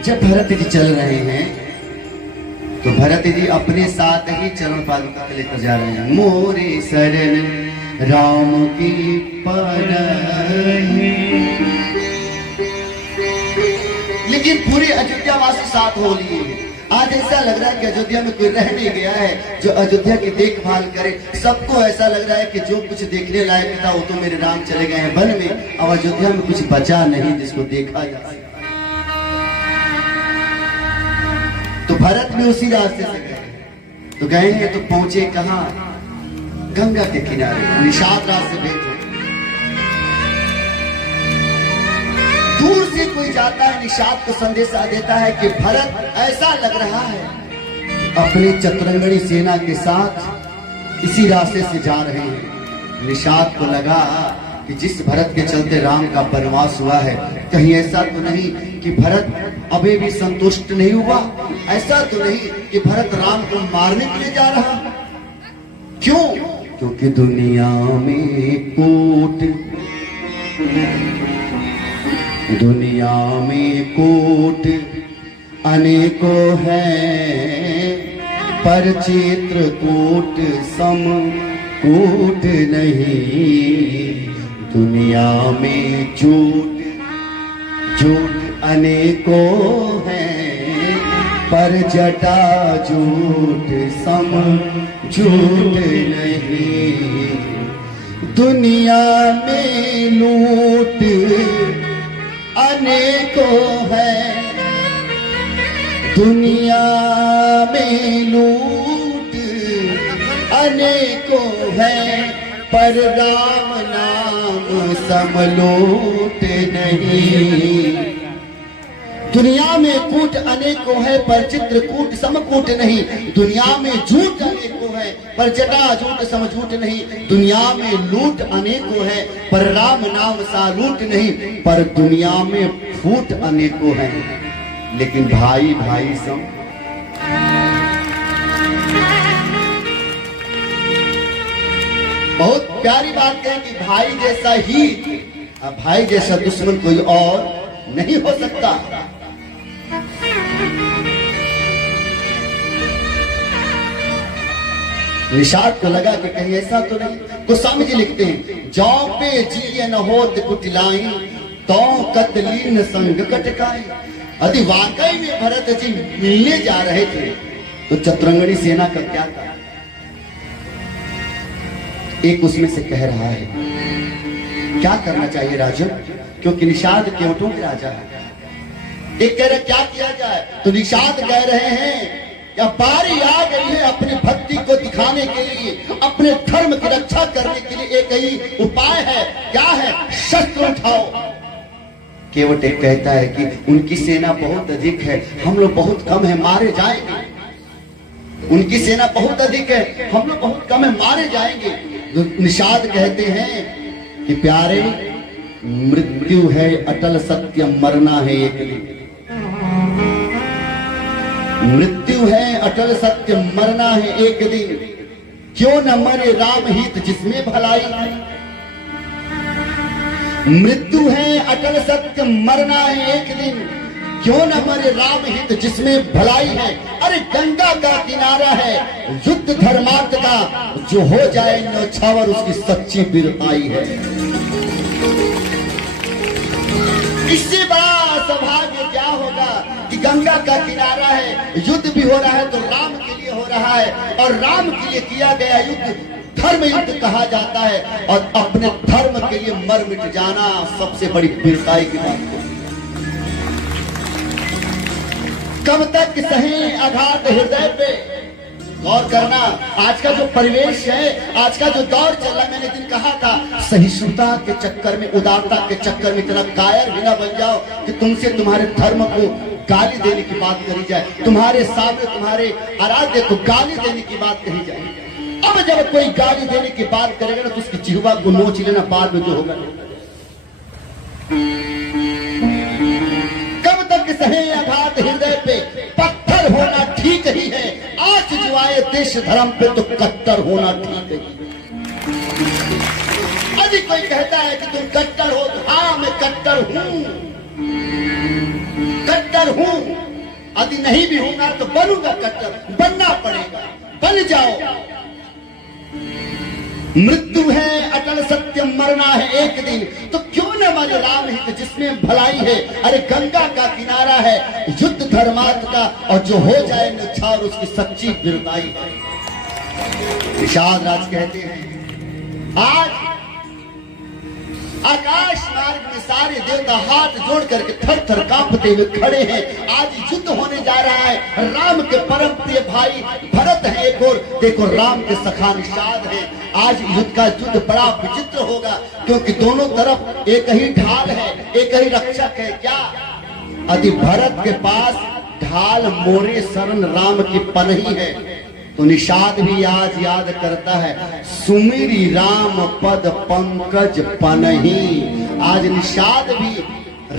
जब भरत जी चल रहे हैं तो भरत जी अपने साथ ही चरण पादुका लेकर जा रहे हैं। मोरे शरण राम की परहि, लेकिन पूरे अयोध्यावासी साथ हो लिए। आज ऐसा लग रहा है कि अयोध्या में कोई रह नहीं गया है जो अयोध्या की देखभाल करे। सबको ऐसा लग रहा है कि जो कुछ देखने लायक था वो तो मेरे राम चले गए हैं वन में, अब अयोध्या में कुछ बचा नहीं जिसको देखा जा सके। तो भरत भी उसी रास्ते से गए। तो गए तो पहुंचे कहां? गंगा के किनारे। निषाद रात से भेंट हो। दूर से कोई जाता है, निषाद को संदेशा देता है कि भरत ऐसा लग रहा है अपनी चतुरंगणी सेना के साथ इसी रास्ते से जा रहे हैं। निषाद को लगा कि जिस भरत के चलते राम का वनवास हुआ है, कहीं ऐसा तो नहीं कि भरत अभी भी संतुष्ट नहीं हुआ, ऐसा तो नहीं कि भरत राम को मारने के लिए जा रहा। क्यों? क्योंकि दुनिया में कोट अनेकों है, पर चित्रकूट सम कूट नहीं। दुनिया में झूठ अनेकों हैं, पर जटा झूठ सम झूठ नहीं। दुनिया में लूट अनेकों है, दुनिया में लूट अनेकों है, पर राम नाम समलूट नहीं। दुनिया में कूट अनेकों है, पर चित्रकूट समकूट नहीं। दुनिया में झूठ अनेकों है, पर जटा झूठ समझूठ नहीं। दुनिया में लूट अनेकों है, पर राम नाम सा लूट नहीं। पर दुनिया में फूट अनेकों है, लेकिन भाई भाई सम। बहुत प्यारी बात है कि भाई जैसा ही, भाई जैसा दुश्मन कोई और नहीं हो सकता। निषाद को लगा कि कहीं ऐसा तो नहीं। गोस्वामी जी लिखते हैं, जौ पे जिय न होत कुटिलाई, तो कतलीन संग कटकाई। यदि वाकई में भरत जी मिलने जा रहे थे तो चतुरंगणी सेना का क्या था? एक उसमें से कह रहा है क्या करना चाहिए राजन, क्योंकि निषाद केवटों के राजा है। एक कह रहे क्या किया जाए, तो निषाद कह रहे हैं या बारी आ गई है अपनी भक्ति को दिखाने के लिए, अपने धर्म की रक्षा करने के लिए एक ही उपाय है। क्या है? शस्त्र उठाओ। केवट एक कहता है कि उनकी सेना बहुत अधिक है, हम लोग बहुत कम है, मारे जाएंगे। उनकी सेना बहुत अधिक है, हम लोग बहुत कम है, मारे जाएंगे। निषाद कहते हैं कि प्यारे, मृत्यु है अटल सत्य, मरना है एक दिन। मृत्यु है अटल सत्य, मरना है एक दिन। क्यों न मरे राम हित जिसमें भलाई। मृत्यु है अटल सत्य, मरना है एक दिन। क्यों न मरे राम हित जिसमें भलाई है। अरे गंगा का किनारा है युद्ध धर्मार्थ का, जो हो जाए न्यौछावर उसकी सच्ची वीरताई है। इससे बड़ा सौभाग्य क्या होगा कि गंगा का किनारा है, युद्ध भी हो रहा है तो राम के लिए हो रहा है, और राम के लिए किया गया युद्ध धर्म युद्ध कहा जाता है। और अपने धर्म के लिए मर मिट जाना सबसे बड़ी वीरताई की बात है। कब तक सहे आघात हृदय पे। गौर करना, आज का जो परिवेश है, आज का जो दौर चल रहा है, मैंने दिन कहा था सहिष्णुता के चक्कर में, उदारता के चक्कर में इतना कायर भी ना बन जाओ कि तुमसे तुम्हारे धर्म को गाली देने की बात करी जाए, तुम्हारे सामने तुम्हारे आराध्य को गाली देने की बात कही जाए। अब जब कोई गाली देने की बात करेगा ना तो उसकी जिह्वा को नोच लेना, बाद में जो होगा। कब तक सहे आघात हृदय पे, पत्थर होना ठीक ही है, आज जो आए देश धर्म पे तो कट्टर होना ठीक है। यदि कोई कहता है कि तुम कट्टर हो, तो हाँ मैं कट्टर हूं। कट्टर कट्टर हूं, यदि नहीं भी हूंगा तो बनूंगा कट्टर, बनना पड़ेगा, बन जाओ। मृत्यु है अटल सत्य, मरना है एक दिन, तो क्यों न मरे राम हित जिसमें भलाई है। अरे गंगा का किनारा है युद्ध धर्मार्थ का, और जो हो जाए न्यौछावर उसकी सच्ची वीरताई है। निषाद राज कहते हैं आज आकाश मार्ग में सारे देवता हाथ जोड़ करके थर थर कांपते हुए खड़े हैं। आज युद्ध होने जा रहा है। राम के परम प्रिय भाई भरत है एक और, देखो राम के सखा निषाद है। आज युद्ध का युद्ध बड़ा विचित्र होगा, क्योंकि दोनों तरफ एक ही ढाल है, एक ही रक्षक है। क्या यदि भरत के पास ढाल मोरे शरण राम की पनही है, तो निषाद भी आज याद करता है सुमिरी राम पद पंकज पनही। आज निषाद भी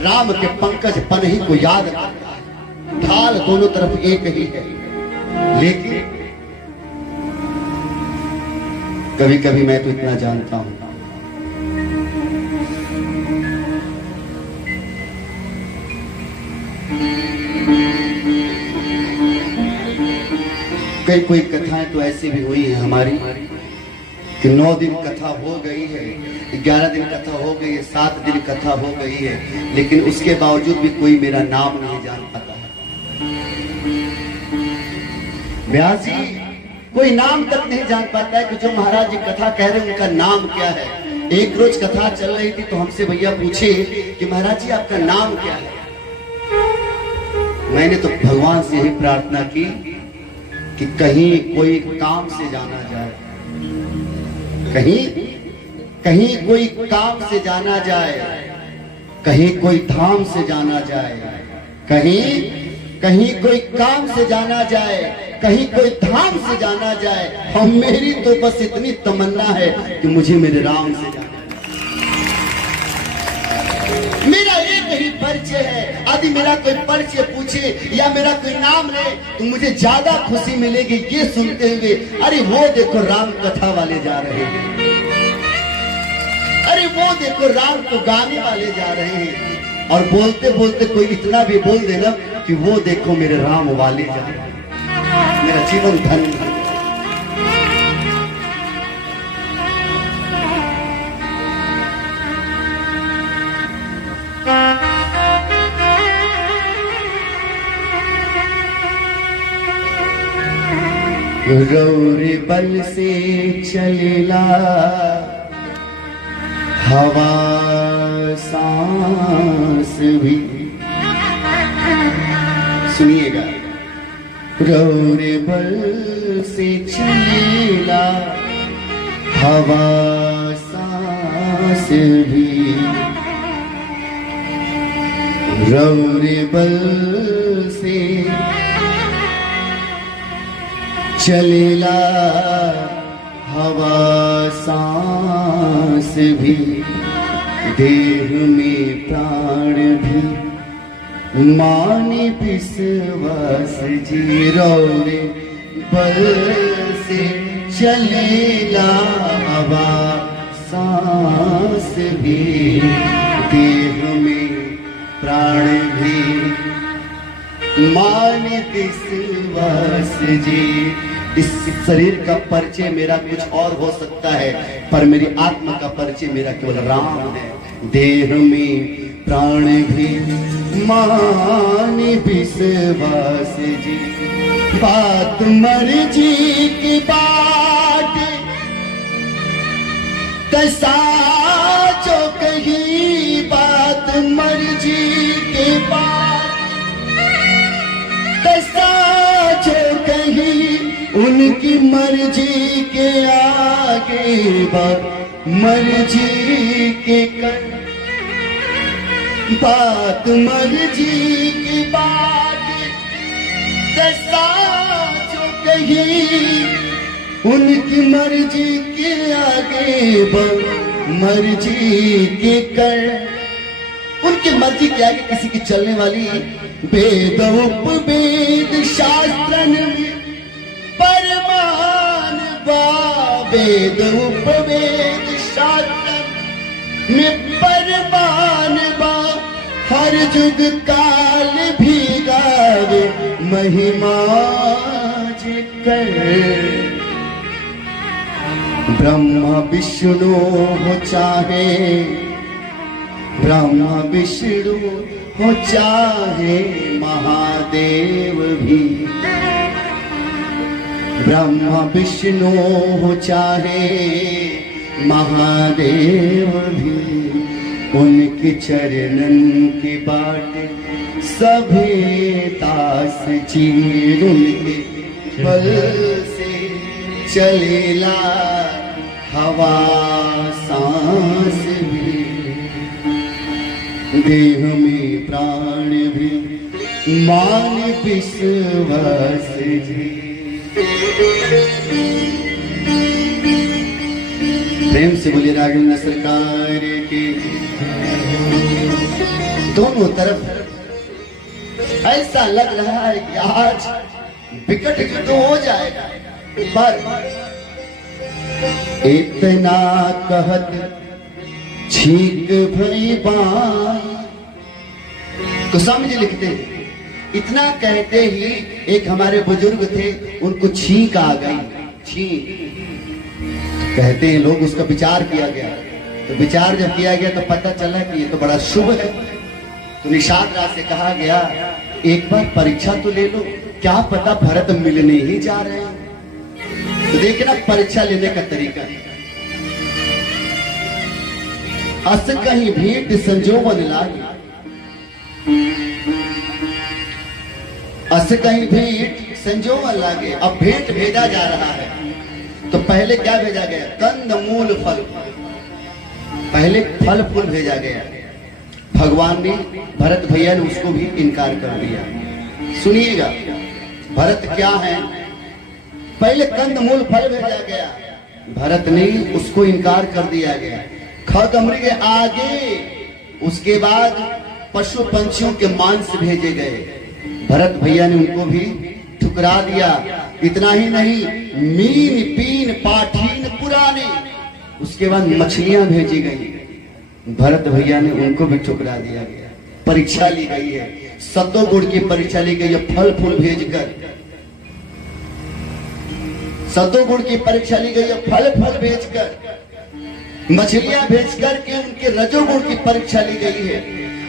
राम के पंकज पनही को याद करता है। ढाल दोनों तरफ एक ही है, लेकिन कभी कभी मैं तो इतना जानता हूं, कोई कथाएं तो ऐसी भी हुई है हमारी कि 9 दिन कथा हो गई है, 11 दिन कथा हो गई है, 7 दिन कथा हो गई है, लेकिन उसके बावजूद भी कोई मेरा नाम नहीं जान पाता है। व्यास जी कोई नाम तक नहीं जान पाता है कि जो महाराज जी कथा कह रहे हैं उनका नाम क्या है। एक रोज कथा चल रही थी तो हमसे भैया पूछे कि महाराज जी आपका नाम क्या है। मैंने तो भगवान से यही प्रार्थना की कि कहीं कोई काम से जाना जाए, कहीं कोई काम से जाना जाए, कहीं कोई धाम से जाना जाए, कहीं कोई काम से जाना जाए, कहीं कोई धाम से जाना जाए। और मेरी तो बस इतनी तमन्ना है कि मुझे मेरे राम से जाना। मेरा एक ही परिचय है। यदि मेरा कोई परिचय पूछे या मेरा कोई नाम ले तो मुझे ज्यादा खुशी मिलेगी ये सुनते हुए, अरे वो देखो राम कथा वाले जा रहे हैं, अरे वो देखो राम को गाने वाले जा रहे हैं। और बोलते बोलते कोई इतना भी बोल देना कि वो देखो मेरे राम वाले जा रहे हैं, मेरा जीवन धन्य है। गौरी बल से चलेला हवा सांस भी, सुनिएगा, गौरी बल से चलेला हवा सांस भी, गौरी बल से चलेला हवा सांस भी, देह में प्राण भी माने विश्वास जी। रौरे बल से चलेला हवा सांस भी, देह में प्राण भी माने विश्वास जी। इस शरीर का परिचय मेरा कुछ और हो सकता है, पर मेरी आत्मा का परिचय मेरा केवल राम है। देह में प्राण भी माने विश्वास जी। बात मर्जी की बात तैसा जो कही, बात मर्जी की बात तैसा जो कही, उनकी मर्जी के आगे बात मर्जी के कर। बात मर्जी की बात तैसा जो कही, उनकी मर्जी के आगे बात मर्जी के कर। उनकी मर्जी के आगे किसी की चलने वाली वेद उपवेद शास्त्रन परमान बा। वेद उपवेद शास्त्र में परमान बा, हर हर जुग काल भी गावे महिमा जिकर। ब्रह्मा विष्णु हो चाहे, ब्रह्मा विष्णु हो चाहे महादेव भी, ब्रह्मा विष्णु हो चाहे महादेव भी, उनके चरणन की बाट सभी दास चीर। उनके बल से चलेला हवा सांस भी, देह में प्राण भी मान विश्वास जी। प्रेम से बोलिए राजेंद्र सरकार की। दोनों तरफ ऐसा लग रहा है कि आज विकट युद्ध हो जाएगा, पर इतना कहत छीक भई बाई। तो समझ लिखते हैं, इतना कहते ही एक हमारे बुजुर्ग थे, उनको छींक आ गई। छींक कहते हैं लोग, उसका विचार किया गया। तो विचार जब किया गया तो पता चला कि ये तो बड़ा शुभ है। तो निषाद राज से कहा गया, एक बार परीक्षा तो ले लो, क्या पता भरत मिलने ही जा रहे हैं। तो देखना परीक्षा लेने का तरीका। अस कहीं भेंट संजोवन लागे, अस कहीं भेंट संजोवन लागे। अब भेंट भेजा जा रहा है, तो पहले क्या भेजा गया? कंद मूल फल। पहले फल फूल भेजा गया। भगवान ने, भरत भैया ने उसको भी इनकार कर दिया। सुनिएगा भरत क्या है। पहले कंद मूल फल भेजा गया, भरत ने उसको इनकार कर दिया गया। खग मृग आगे, उसके बाद पशु पंछियों के मांस भेजे गए, भरत भैया ने उनको भी ठुकरा दिया। इतना ही नहीं, मीन पीन पाठीन पुराने, उसके बाद मछलियां भेजी गई, भरत भैया ने उनको भी ठुकरा दिया गया। परीक्षा ली गई है, सतों गुण की परीक्षा ली गई है, फल फूल भेजकर। सतों गुण की परीक्षा ली गई है, फल फल भेजकर, मछलियां भेज करके उनके रजोगुण की परीक्षा ली गई है,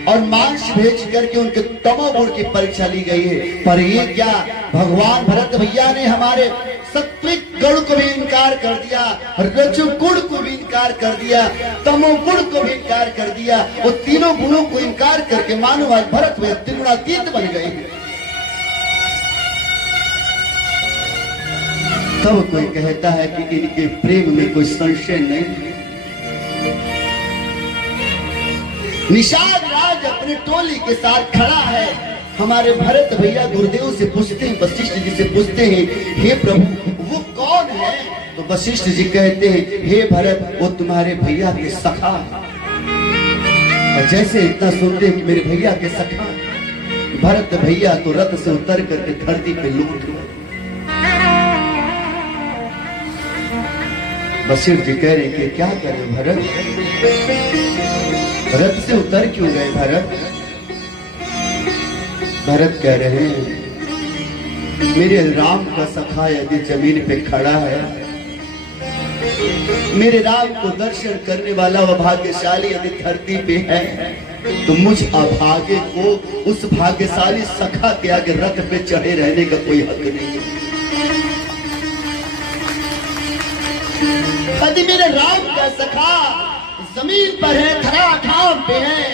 और मांस भेज करके उनके तमोगुण की परीक्षा ली गई है। पर ये क्या, भगवान भरत भैया ने हमारे सात्विक गुण को भी इनकार कर दिया, रजोगुण को भी इनकार कर दिया, तमोगुण को भी इनकार कर दिया। वो तीनों गुणों को इनकार करके मानो आज भरत भैया त्रिगुणातीत बन गए हैं। तब कोई कहता है कि इनके प्रेम में कोई संशय नहीं। निषाद राज अपने टोली के साथ खड़ा है। हमारे भरत भैया गुरुदेव से पूछते हैं, वशिष्ठ जी से पूछते हैं, हे प्रभु वो कौन है? तो वशिष्ठ जी कहते हैं, हे भरत वो तुम्हारे भैया के सखा। और जैसे इतना सुनते हैं कि मेरे भैया के सखा, भरत भैया तो रथ से उतर करके धरती पे लूट गए। वशिष्ठ जी कह रहे कि क्या करे भरत, रथ से उतर क्यों गए भरत? भरत कह रहे हैं, मेरे राम का सखा यदि जमीन पे खड़ा है, मेरे राम को दर्शन करने वाला वह भाग्यशाली यदि धरती पे है, तो मुझ अभागे को उस भाग्यशाली सखा के आगे रथ पे चढ़े रहने का कोई हक नहीं है। यदि मेरे राम का सखा जमीन पर है, धराधाम पे है,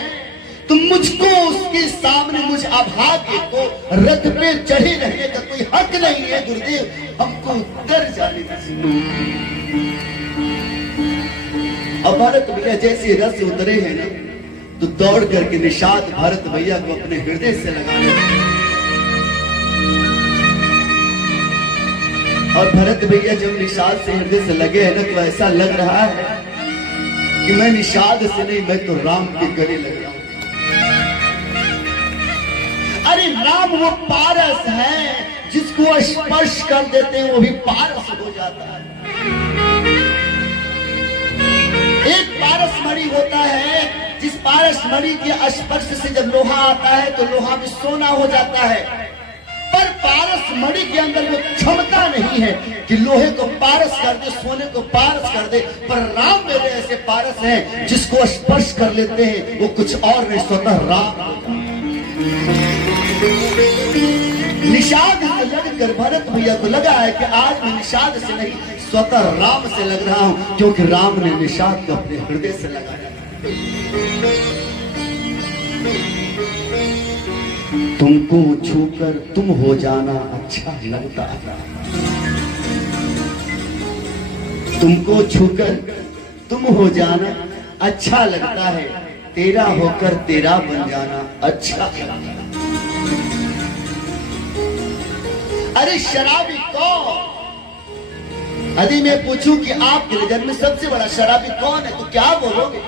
तो मुझको उसके सामने मुझ अभागे को रथ पे चढ़े रहने का कोई हक नहीं है। गुरुदेव हमको उतर जाने दीजिए। अब भरत भैया जैसे रथ से उतरे हैं ना, तो दौड़ करके निषाद भरत भैया को अपने हृदय से लगाने लगे। और भरत भैया जब निषाद से हृदय से लगे हैं ना, तो ऐसा लग रहा है कि मैं निषाद से नहीं, मैं तो राम के गले लग रहा हूं। अरे राम वो पारस है, जिसको स्पर्श कर देते हैं वो भी पारस हो जाता है। एक पारस मणि होता है, जिस पारस मणि के स्पर्श से जब लोहा आता है तो लोहा भी सोना हो जाता है, पर पारस मणि के अंदर वो क्षमता नहीं है कि लोहे को पारस कर दे, सोने को पारस कर दे। पर राम मेरे ऐसे पारस हैं जिसको स्पर्श कर लेते हैं वो कुछ और नहीं, स्वतः राम। निषाद से लगकर भरत भैया को लगा है कि आज मैं निषाद से नहीं स्वतः राम से लग रहा हूं, क्योंकि राम ने निषाद को अपने हृदय से लगाया। तुमको छूकर तुम हो जाना अच्छा लगता है, तुमको छूकर तुम हो जाना अच्छा लगता है, तेरा होकर तेरा बन जाना अच्छा लगता है। अरे शराबी कौन? यदि मैं पूछूं कि आपके नजर में सबसे बड़ा शराबी कौन है तो क्या बोलोगे?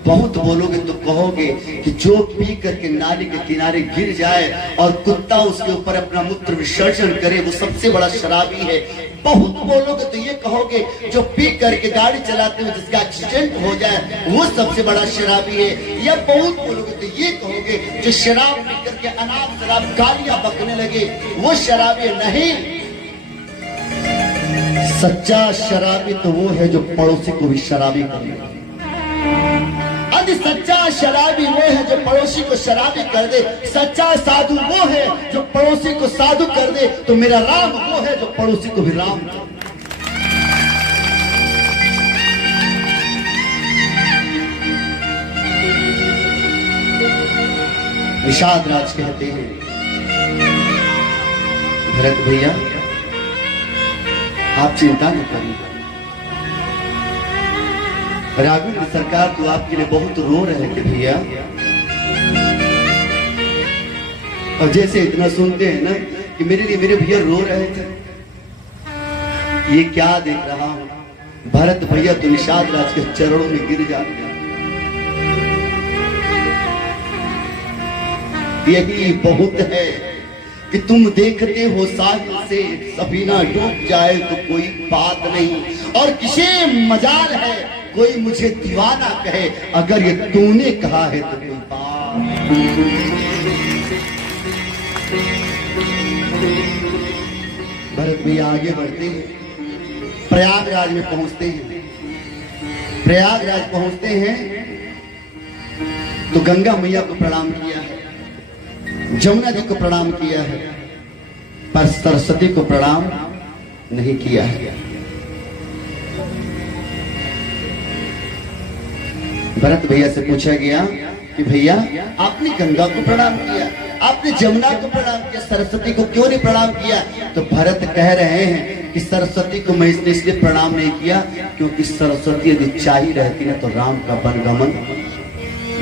बहुत बोलोगे तो कहोगे कि जो पी करके नाली के किनारे गिर जाए और कुत्ता उसके ऊपर अपना मूत्र विसर्जन करे वो सबसे बड़ा शराबी है। बहुत बोलोगे तो ये कहोगे जो पी करके गाड़ी चलाते हुए जिसका एक्सीडेंट हो जाए वो सबसे बड़ा शराबी है। या बहुत बोलोगे तो ये कहोगे जो शराब पी करके अनाप शराब गालियां बकने लगे वो शराबी नहीं। सच्चा शराबी तो वो है जो पड़ोसी को भी शराबी करे। यदि सच्चा शराबी वो है जो पड़ोसी को शराबी कर दे, सच्चा साधु वो है जो पड़ोसी को साधु कर दे, तो मेरा राम वो है जो पड़ोसी को भी राम कर दे। निषाद राज कहते हैं भरत भैया आप चिंता न करिए, राघवेंद्र सरकार तो आपके लिए बहुत रो रहे थे भैया। और जैसे इतना सुनते हैं ना कि मेरे लिए मेरे भैया रो रहे थे, ये क्या देख रहा हूं भरत भैया तो निषाद राज के चरणों में गिर जाते हैं। यही बहुत है कि तुम देखते हो साहिल से सफीना डूब जाए तो कोई बात नहीं, और किसे मजाल है कोई मुझे दीवाना कहे, अगर ये तूने कहा है तो कोई बात। भरत भैया आगे बढ़ते हैं, प्रयागराज में पहुंचते हैं। प्रयागराज पहुंचते हैं तो गंगा मैया को प्रणाम किया है, जमुना जी को प्रणाम किया है, पर सरस्वती को प्रणाम नहीं किया है। भरत भैया से पूछा गया कि भैया आपने गंगा को प्रणाम किया, आपने जमुना को प्रणाम किया, सरस्वती को क्यों नहीं प्रणाम किया? तो भरत कह रहे हैं कि सरस्वती को मैं इसलिए प्रणाम नहीं किया क्योंकि सरस्वती यदि चाहिए रहती ना तो राम का वनगमन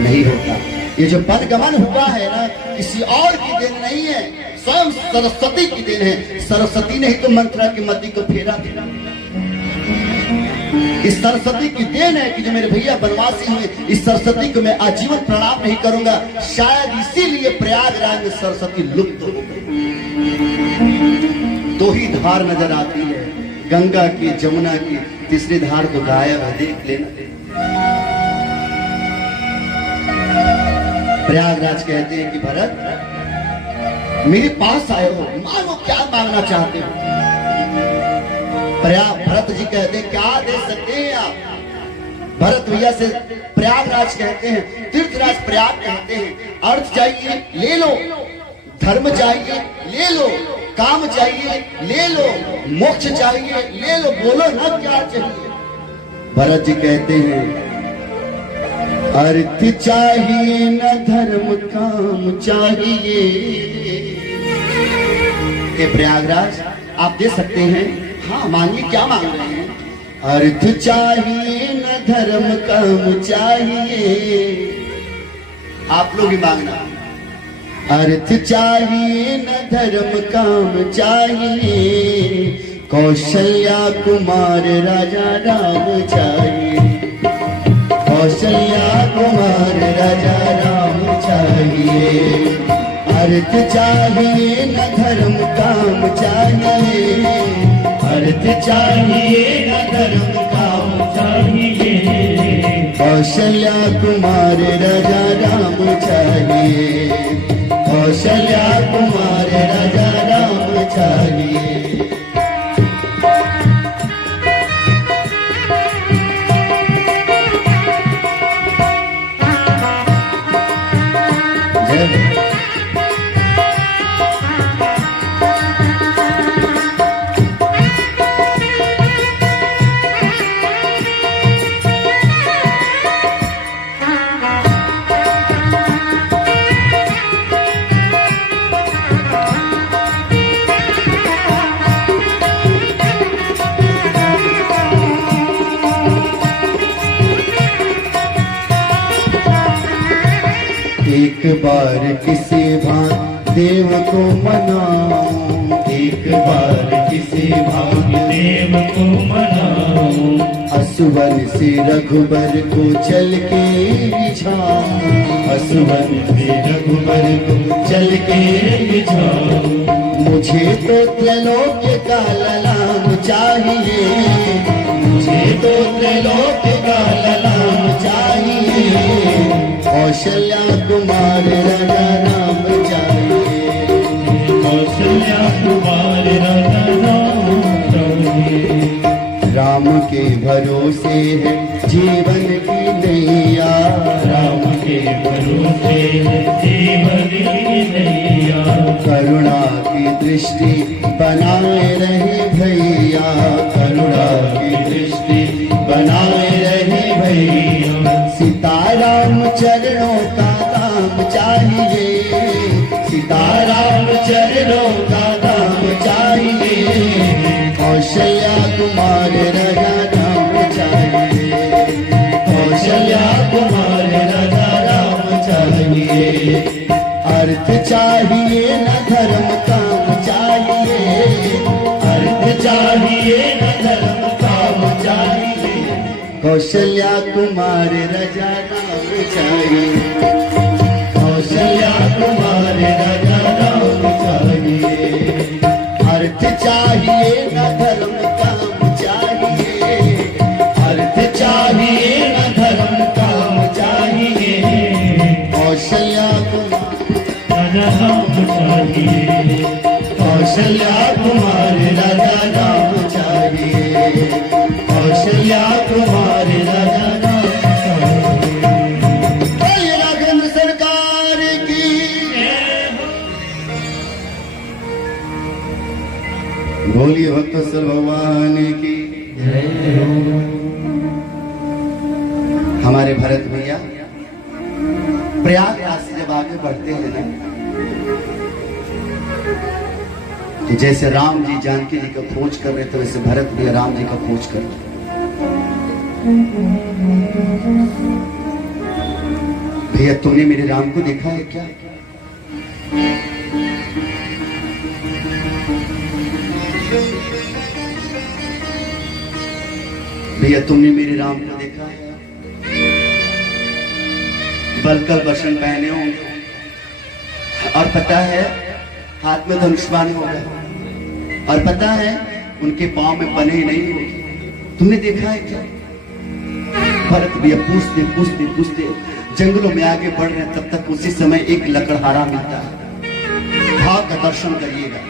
नहीं होता। ये जो वनगमन हुआ है ना किसी और की देन नहीं है, स्वयं सरस्वती की देन है। सरस्वती ने ही तो मंत्रा की मति को फेरा दिया। इस सरस्वती की देन है कि जो मेरे भैया बनवासी हुए, इस सरस्वती को मैं आजीवन प्रणाम नहीं करूंगा। शायद इसीलिए प्रयागराज में सरस्वती लुप्त हो गई। दो ही धार नजर आती है, गंगा की जमुना की, तीसरी धार तो गायब है, देख लेना। प्रयागराज कहते हैं कि भरत मेरे पास आए हो, मांगो क्या मांगना चाहते हो। भरत जी कहते हैं क्या दे सकते हैं आप। भरत भैया से प्रयागराज कहते हैं, तीर्थराज प्रयाग कहते हैं, अर्थ चाहिए ले लो, धर्म चाहिए ले लो, काम चाहिए ले लो, मोक्ष चाहिए ले लो, बोलो ना क्या चाहिए। भरत जी कहते हैं अर्थ चाहिए न धर्म काम चाहिए। ये प्रयागराज आप दे सकते हैं, हाँ मांगिए, क्या मांग रहे हैं? अर्थ चाहिए न धर्म काम चाहिए। आप लोग भी मांगना, अर्थ चाहिए न धर्म काम चाहिए, कौशल्या कुमार राजा राम चाहिए, कौशल्या कुमार राजा राम चाहिए। अर्थ चाहिए न धर्म काम चाहिए, अर्थ चाहिए न धर्म काम चाहिए, कौशल्या कुमार राजा राम चाहिए, कौशल्या कुमार राजा राम चाहिए। एक बार किसी भान देव को मनाऊं, एक बार किसी भान देव को मनाऊं, असुवन से रघुबर को चल के रिझाऊं, असुवन से रघुबर को चल के रिझाऊं। मुझे तो त्रैलोक का ललाम चाहिए, मुझे तो त्रैलोक का ललाम चाहिए। कौशल्या कुमार राजा राम चाहिए, कौशल्या कुमार राजा राम चाहिए। राम के भरोसे है जीवन की नैया, राम के भरोसे जीवन की नैया। करुणा की दृष्टि बनाए रहे भैया, करुणा की दृष्टि बनाए रहे भैया। सीताराम चरणों का दाम चाहिए, सीताराम चरणों का दाम चाहिए। कौशल्या कुमार राजा राम चाहिए, कौशल्या कुमार राजा राम चाहिए। अर्थ चाहिए न धर्म काम चाहिए, अर्थ चाहिए न धर्म काम चाहिए। कौशल्या कुमार राजा राम चाहिए, कौशल्या कुमार राजा राम चाहिए। अर्थ चाहिए न धर्म काम चाहिए, अर्थ चाहिए न धर्म काम चाहिए। कौशल्या कुमार राजा राम चाहिए, कौशल्या कुमार राजा राम चाहिए। कौशल्या कुमार राजा राम चाहिए। राघवेंद्र सरकार की, बोलिए भक्तेश्वर भगवान की। हमारे भरत भैया प्रयागराज से जब आगे बढ़ते हैं ना, तो जैसे राम जी जानकी जी का खोज कर रहे थे, वैसे भरत भैया राम जी का खोज कर रहे। भैया तुमने मेरे राम को देखा है क्या? भैया तुमने मेरे राम को देखा है? बलकर बसन पहने होंगे और पता है हाथ में धनुष बाण होगा, और पता है उनके पांव में पने नहीं होगी। तुमने देखा है क्या? भरत भैया पूछते पूछते पूछते जंगलों में आगे बढ़ रहे हैं, तब तक उसी समय एक लकड़हारा मिलता है। भाव का दर्शन करिएगा।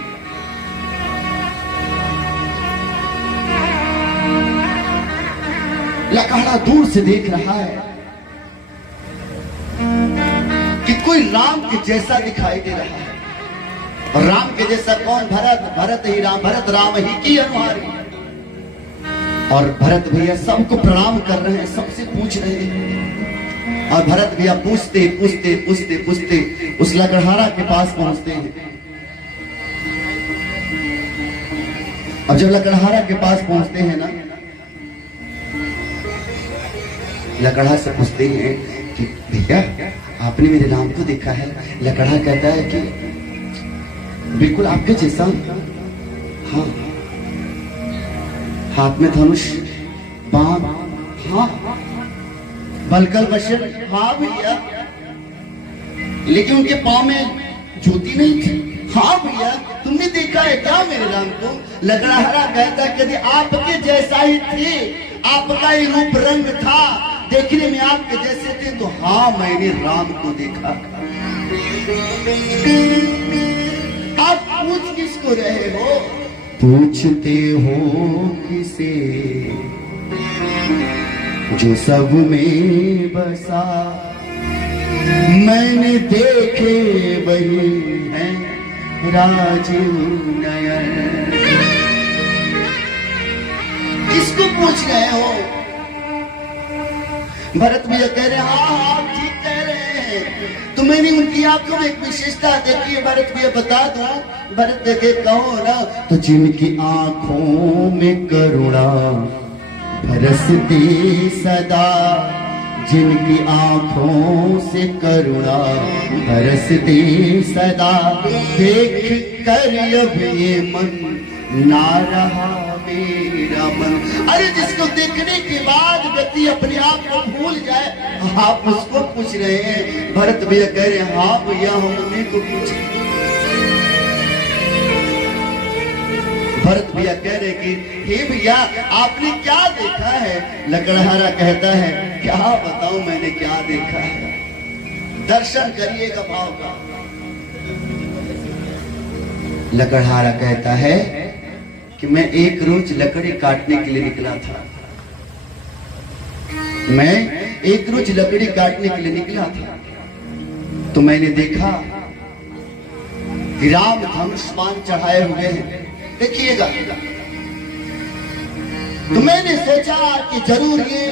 लकड़हारा दूर से देख रहा है कि कोई राम के जैसा दिखाई दे रहा है, और राम के जैसा कौन? भरत, भरत ही राम, भरत राम ही की हमारी। और भरत भैया सबको प्रणाम कर रहे हैं, सबसे पूछ रहे हैं, और भरत भैया पूछते पूछते पूछते पूछते उस लकड़हारा के पास पहुंचते हैं। और जब लकड़हारा के पास पहुंचते हैं ना, लकड़हारा से पूछते हैं कि भैया आपने मेरे राम को देखा है? लकड़हारा कहता है कि बिल्कुल आपके जैसा। हाँ, हाथ में धनुष बाण, हाँ, बलकल बशर, हाँ भैया, लेकिन उनके पांव में जूती नहीं थी। हाँ भैया तुमने देखा है क्या मेरे राम को? लकड़हारा कहता कि आपके जैसा ही थे, आपका ही रूप रंग था, देखने में आपके जैसे थे, तो हाँ मैंने राम को देखा। आप पूछ किसको रहे हो? पूछते हो किसे जो सब में बसा, मैंने देखे वही है राजीव नयन। किसको पूछ रहे हो? भरत भैया कह रहे हैं हाँ आप ठीक कह रहे हैं। तो मैंने उनकी आंखों में एक विशेषता देखी है भरत भैया, बता दो। भरत देखे कहो ना, तो जिनकी आंखों में करुणा बरसती सदा, जिनकी आंखों से करुणा बरसती सदा, देख कर अब ये मन ना रहा मेरा मन। अरे जिसको देखने के बाद व्यक्ति अपने आप को भूल जाए, आप उसको पूछ रहे हैं। भरत भैया कह रहे हैं हाँ भैया हम उन्हीं को पूछे। भरत भैया कह रहे कि हे भैया आपने क्या देखा है? लकड़हारा कहता है क्या बताऊं मैंने क्या देखा है, दर्शन करिएगा भाव का। लकड़हारा कहता है कि मैं एक रोज लकड़ी काटने के लिए निकला था। मैं एक रोज लकड़ी काटने के लिए निकला था, तो मैंने देखा कि राम धनुष्मान चढ़ाए हुए हैं। देखिएगा, तो मैंने सोचा कि जरूर ये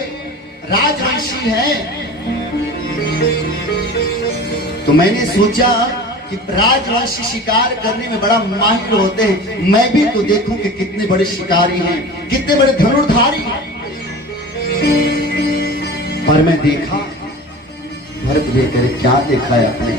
राजवंशी है। तो मैंने सोचा कि राजवंशी शिकार करने में बड़ा माहिर होते हैं, मैं भी तो देखूं कि कितने बड़े शिकारी हैं, कितने बड़े धनुर्धारी हैं। और मैं देखा, भरत भैया कह रहे क्या देखा है आपने?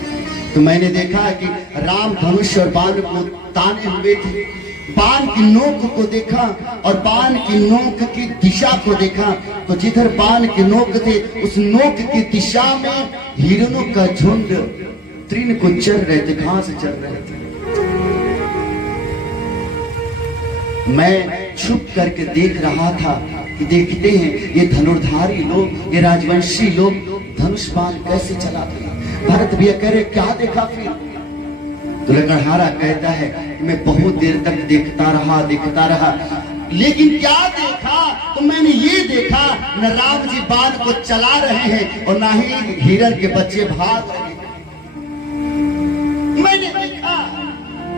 तो मैंने देखा कि राम धनुष और बाण को ताने हुए थे, बाण की नोक को देखा और बाण की नोक की दिशा को देखा। तो जिधर बाण के नोक थे उस नोक की दिशा में हिरणों का झुंड तृण को चर रहे थे, घास चर रहे थे। मैं छुप करके देख रहा था कि देखते हैं ये धनुर्धारी लोग, ये राजवंशी लोग धनुष बाण कैसे चलाते हैं। भरत भैया कह रहे क्या देखा फिर? तो लकड़हारा कहता है कि मैं बहुत देर तक देखता रहा, लेकिन क्या देखा? तो मैंने ये देखा न राम जी बाण को चला रहे हैं और ना ही हिरण के बच्चे भाग रहे हैं। मैंने देखा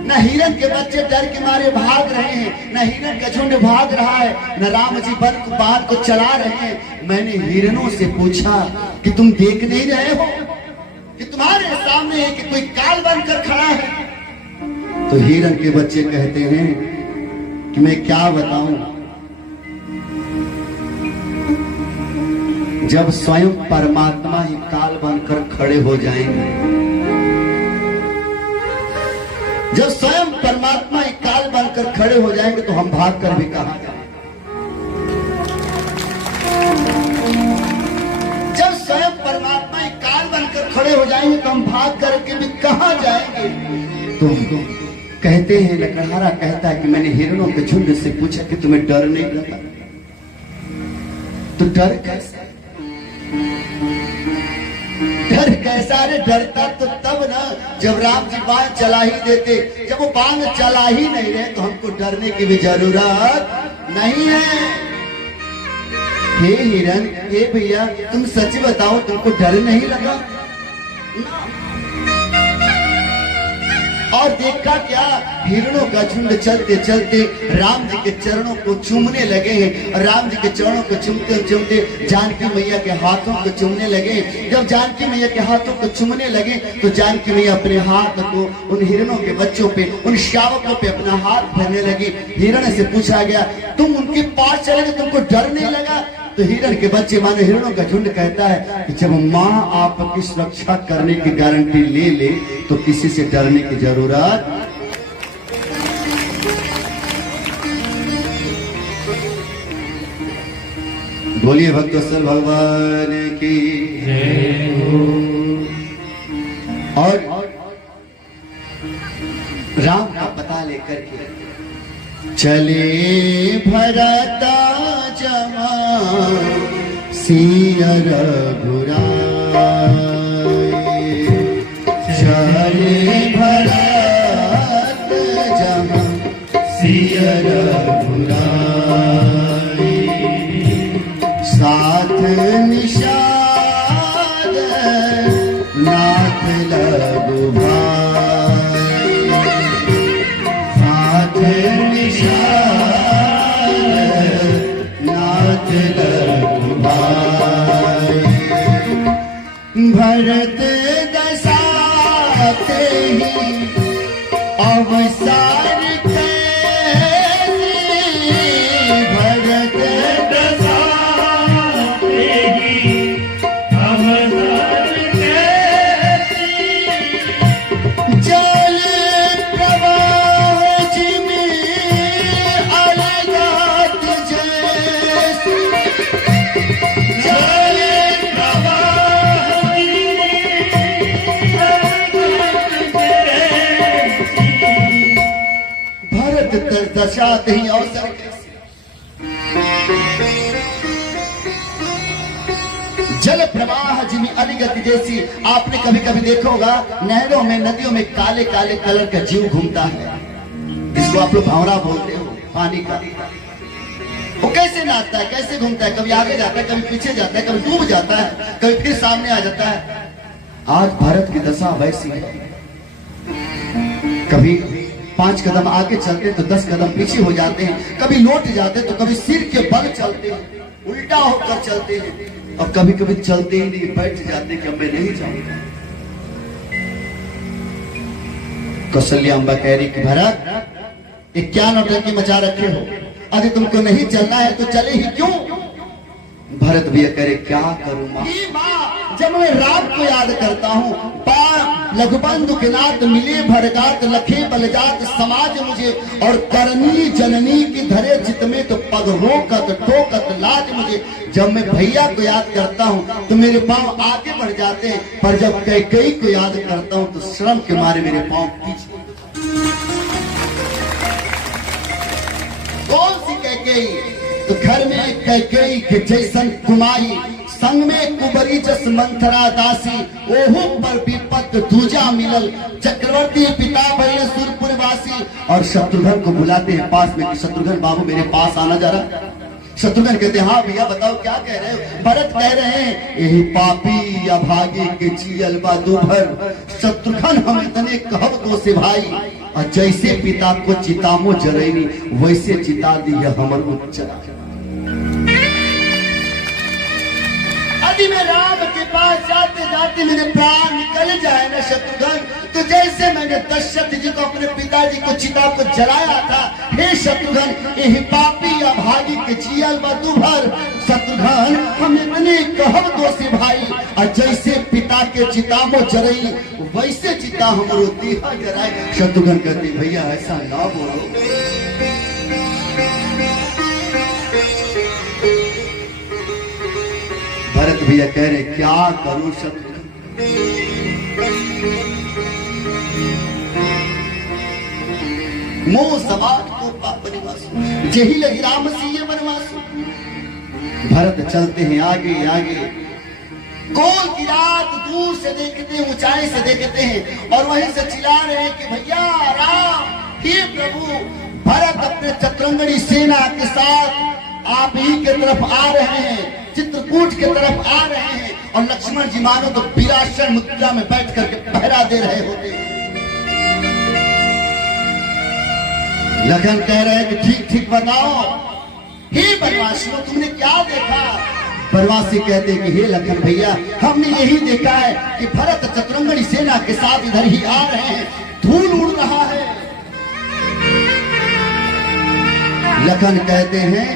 न हिरण के बच्चे डर के मारे भाग रहे हैं, न हिरण का झुंड भाग रहा है, न राम जी बाण को चला रहे हैं। मैंने हिरणों से पूछा कि तुम देख नहीं रहे हो कि तुम्हारे सामने है कि कोई काल बनकर खड़ा है? तो हिरण के बच्चे कहते हैं कि मैं क्या बताऊं, जब स्वयं परमात्मा ही काल बनकर खड़े हो जाएंगे, जब स्वयं परमात्मा ही काल बनकर खड़े हो जाएंगे तो हम भाग कर भी कहां जाएंगे? जब स्वयं परमात्मा ही काल बनकर खड़े हो जाएंगे तो हम भाग करके भी कहां जाएंगे? तो कहते हैं, लकड़हारा कहता है कि मैंने हिरणों के झुंड से पूछा कि तुम्हें डर नहीं लगा? तो डर कैसा? डर कैसा? अरे डरता तो तब ना जब राम जी बाण चला ही देते। जब वो बाण चला ही नहीं रहे तो हमको डरने की भी जरूरत नहीं है। हे हिरण, हे भैया तुम सच बताओ, तुमको डर नहीं लगा? और देखा क्या, हिरणों का झुंड चलते चलते राम जी के चरणों को चूमने लगे हैं। और राम जी के चरणों को चूमते चूमते जानकी मैया के हाथों को चूमने लगे। जब जानकी मैया के हाथों को चूमने लगे तो जानकी मैया अपने हाथ को उन हिरणों के बच्चों पे, उन शावकों पे अपना हाथ फेरने लगी। हिरण से पूछा गया तुम उनके पास चले गए, तुमको डर नहीं लगा? तो हिरण के बच्चे माने हिरणों का झुंड कहता है कि जब माँ आपकी सुरक्षा करने की गारंटी ले ले तो किसी से डरने की जरूरत। बोलिए भक्तवत्सल भगवान की जय हो। और राम का पता लेकर के चले भरता जवान सिया रघुराई चले भरत जहाँ सिया रघुराई साथ निषाद नाथ लगु भाई साथ निषाद नाथ लगु भाई भरत दसाते ही अवसार भरत जल प्रवाह जिमें अलगात जैसे जल भरत दशाते ही अवसर कैसे जल प्रवाह जिमी अलिगत जैसी। आपने कभी कभी देखा होगा नहरों में नदियों में काले काले कलर का जीव घूमता है, जिसको आप लोग भंवरा बोलते हो, पानी का। वो कैसे नाचता है, कैसे घूमता है, कभी आगे जाता है, कभी पीछे जाता है, कभी डूब जाता है, कभी फिर सामने आ जाता है। आज भारत की दशा वैसी है, कभी 5 कदम आगे चलते तो 10 कदम पीछे हो जाते हैं, कभी लौट जाते तो कभी सिर के बल चलते हैं, उल्टा होकर चलते हैं, और कभी कभी चलते ही नहीं, बैठ जाते कि मैं नहीं जाऊंगा। कौशल्याम्बा कह रही कि भरत ये क्या नौटंकी मचा रखे हो, अगर तुमको नहीं चलना है तो चले ही क्यों। भरत भैया कह रहे क्या करूं मां, जब मैं राम को याद करता हूँ, लघुबंधु के नाथ मिले भरगात लखे बलजात समाज मुझे, और करनी जननी की धरे चित में तो पग रोकत ठोकत लाज मुझे। जब मैं भैया को याद करता हूँ तो मेरे पांव आगे बढ़ जाते हैं, पर जब कैकेयी को याद करता हूँ तो श्रम के मारे मेरे पांव पीछे। कौन सी कैकेयी, तो घर में कैकेयी के जैसन कुमारी, संग में कुबरी जस मंथरा दासी, ओहू पर विपत दूजा मिलल, चक्रवर्ती पिता बने सुरपुरवासी। और शत्रुघ्न को बुलाते हैं पास में कि शत्रुघ्न बाबू मेरे पास आना जरा। शत्रुघ्न कहते हैं हाँ भैया बताओ क्या कह रहे हो। भरत कह रहे हैं यही पापी या भागी के जियल बा दुभर, शत्रुघ्न हम इतने कहब तो से भाई, और जैसे पिता को चितामो जरैनी वैसे चिता दी हमर उच्चरा। यदि मैं राम के पास जाते जाते मेरे प्राण निकल जाए ना शत्रुघ्न, तो जैसे मैंने दशरथ जी को अपने पिताजी को चिता को जलाया था, हे शत्रुघ्न यही पापी या भागी के जियल बदुभर, शत्रुघ्न हम इतने कहब दोषी भाई, और जैसे पिता के चितामो जरई वैसे चिता हमरो दीहा जराए। शत्रुघ्न कहते भैया ऐसा ना बोलो। भरत भैया कह रहे क्या करूं शत्रुघ्न, मोह सवार को पाप निवासु, जेहि लगी राम सिय वनवासु। भरत चलते हैं आगे आगे, कोल की रात दूर से देखते हैं, ऊंचाई से देखते हैं, और वहीं से चिल्ला रहे हैं कि भैया राम हे प्रभु। भरत अपने चतुरंगनी सेना के साथ आप ही के तरफ आ रहे हैं, चित्रकूट के तरफ आ रहे हैं, और लक्ष्मण जी मानो तो विरासन मुद्रा में बैठ करके पहरा दे रहे होते हैं। लखन कह रहे हैं कि ठीक ठीक बताओ हे बनवासियों तुमने क्या देखा। बनवासी कहते हैं कि हे लखन भैया हमने यही देखा है कि भरत चतुरंगनी सेना के साथ इधर ही आ रहे हैं, धूल उड़ रहा है। लखन कहते हैं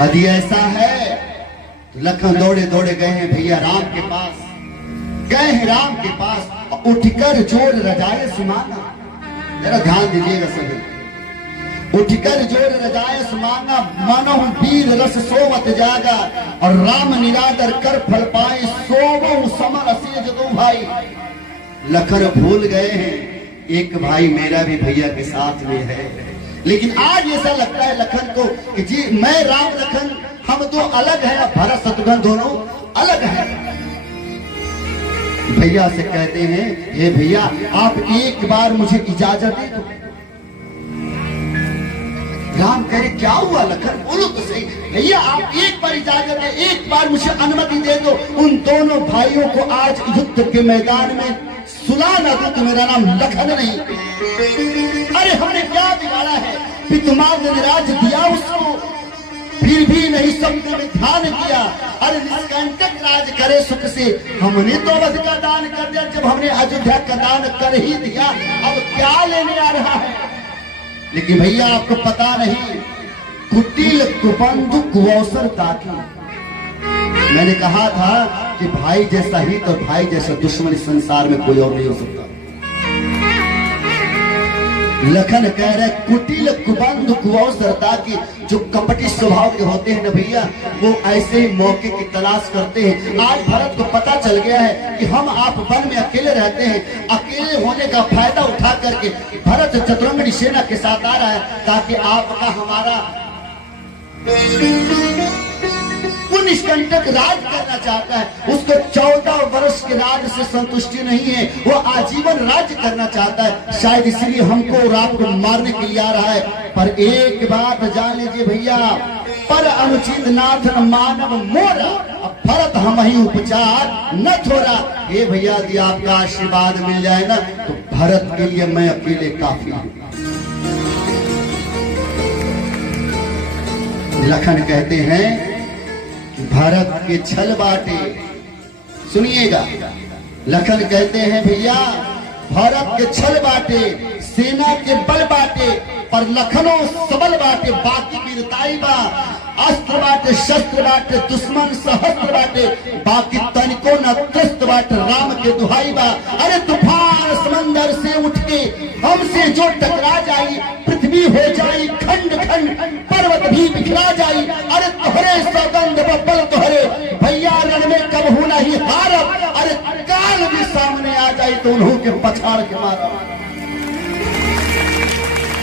यदि ऐसा है तो लखन दौड़े दौड़े गए हैं भैया राम के पास, गए हैं राम के पास, उठकर जोर रजाए सुमाना। जरा ध्यान दीजिएगा सभी, उठकर जोर रजाए सुमाना, मानो वीर रस सोवत जागा, और राम निरादर कर फल पाए, सोवो समर असीज दो भाई। लखन भूल गए हैं एक भाई मेरा भी भैया के साथ में है, लेकिन आज ऐसा लगता है लखन को कि जी मैं राम लखन हम दो अलग हैं, भरत शत्रुघ्न दोनों अलग हैं। भैया से कहते हैं, हे भैया आप एक बार मुझे इजाजत दे दो। राम कह रहे क्या हुआ लखन, बोलो तो सही। भैया आप एक बार इजाजत दे, एक बार मुझे अनुमति दे दो। उन दोनों भाइयों को आज युद्ध के मैदान में सुला ना दो कि मेरा नाम लखन नहीं। अरे हमने क्या बिगाड़ा है, पितुमार ने राज दिया उसको, फिर भी नहीं शब्द में ध्यान किया। अरे निष्कंटक राज करे सुख से, हमने तो अवध का दान कर दिया। जब हमने अयोध्या का दान कर ही दिया, अब क्या लेने आ रहा है। लेकिन भैया आपको पता नहीं, कुटिल कुबंधु कुअवसर ताकि, मैंने कहा था कि भाई जैसा हित और भाई जैसा दुश्मन इस संसार में कोई और नहीं हो सकता। लखन कह रहे कुटिल कुबंधु कुअवसर ताकि, जो कपटी स्वभाव के होते हैं ना भैया, वो ऐसे ही मौके की तलाश करते हैं। आज भरत को पता चल गया है कि हम आप वन में अकेले रहते हैं, अकेले होने का फायदा उठा करके भरत चतुरंगनी सेना के साथ आ रहा है ताकि आपका हमारा वो निष्कंटक राज करना चाहता है। उसको 14 वर्ष के राज से संतुष्टि नहीं है, वो आजीवन राज्य करना चाहता है। शायद इसलिए हमको और आपको मारने के लिए आ रहा है। पर एक बात जान लीजिए भैया, पर अनुचित नाथ मानव मोरा, भरत हम ही उपचार न थोड़ा। ये भैया यदि आपका आशीर्वाद मिल जाए ना, तो भरत के लिए मैं अकेले काफी हूं। लखन कहते हैं भारत के छल बाटे, सुनिएगा, लखन कहते हैं भैया भारत के छल बाटे, सेना के बल बाटे, पर लखनऊ सबल बाटे, बाकी वीरताई बा। अस्त्र बाटे, शस्त्र बाटे, दुश्मन सहस्त्र बाटे, बाकी तनिको न त्रस्त बाटे, राम के दुहाई बा। अरे तूफान समंदर से उठ के हमसे जो टकरा जाई, पृथ्वी हो जाई खंड खंड, पर्वत भी बिखरा जाई। अरे तोहरे सौगंध बल तोहरे भैया, रण में कब होना ही हारब। अरे काल भी सामने आ जाए तो उन्हों के पछाड़ के मारा।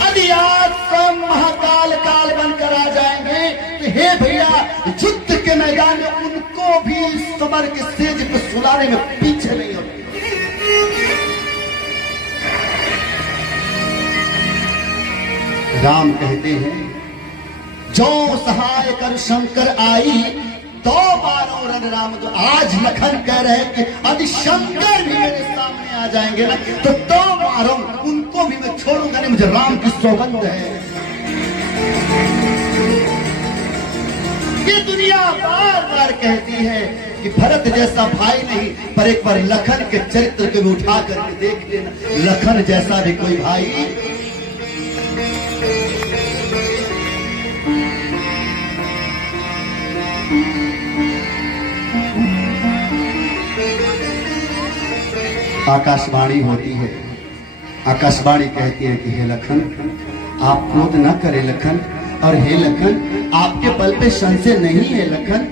यदि आज सब महाकाल काल बनकर आ जाएंगे तो हे भैया युद्ध के मैदान में उनको भी समर के सेज पे सुलाने में पीछे नहीं होते। राम कहते हैं जो सहाय कर शंकर आई, तो मारो रण राम। तो आज लखन कह रहे हैं कि यदि शंकर भी मेरे सामने आ जाएंगे ना, तो मारो, उनको भी मैं छोड़ूंगा नहीं, मुझे राम की सौगंध है। ये दुनिया बार बार कहती है कि भरत जैसा भाई नहीं, पर एक बार लखन के चरित्र को भी उठा करके देख लेना, लखन जैसा भी कोई भाई। आकाशवाणी होती है, आकाशवाणी कहती है कि हे लखन आप क्रोध न करें लखन, और हे लखन आपके बल पे संशय नहीं है लखन।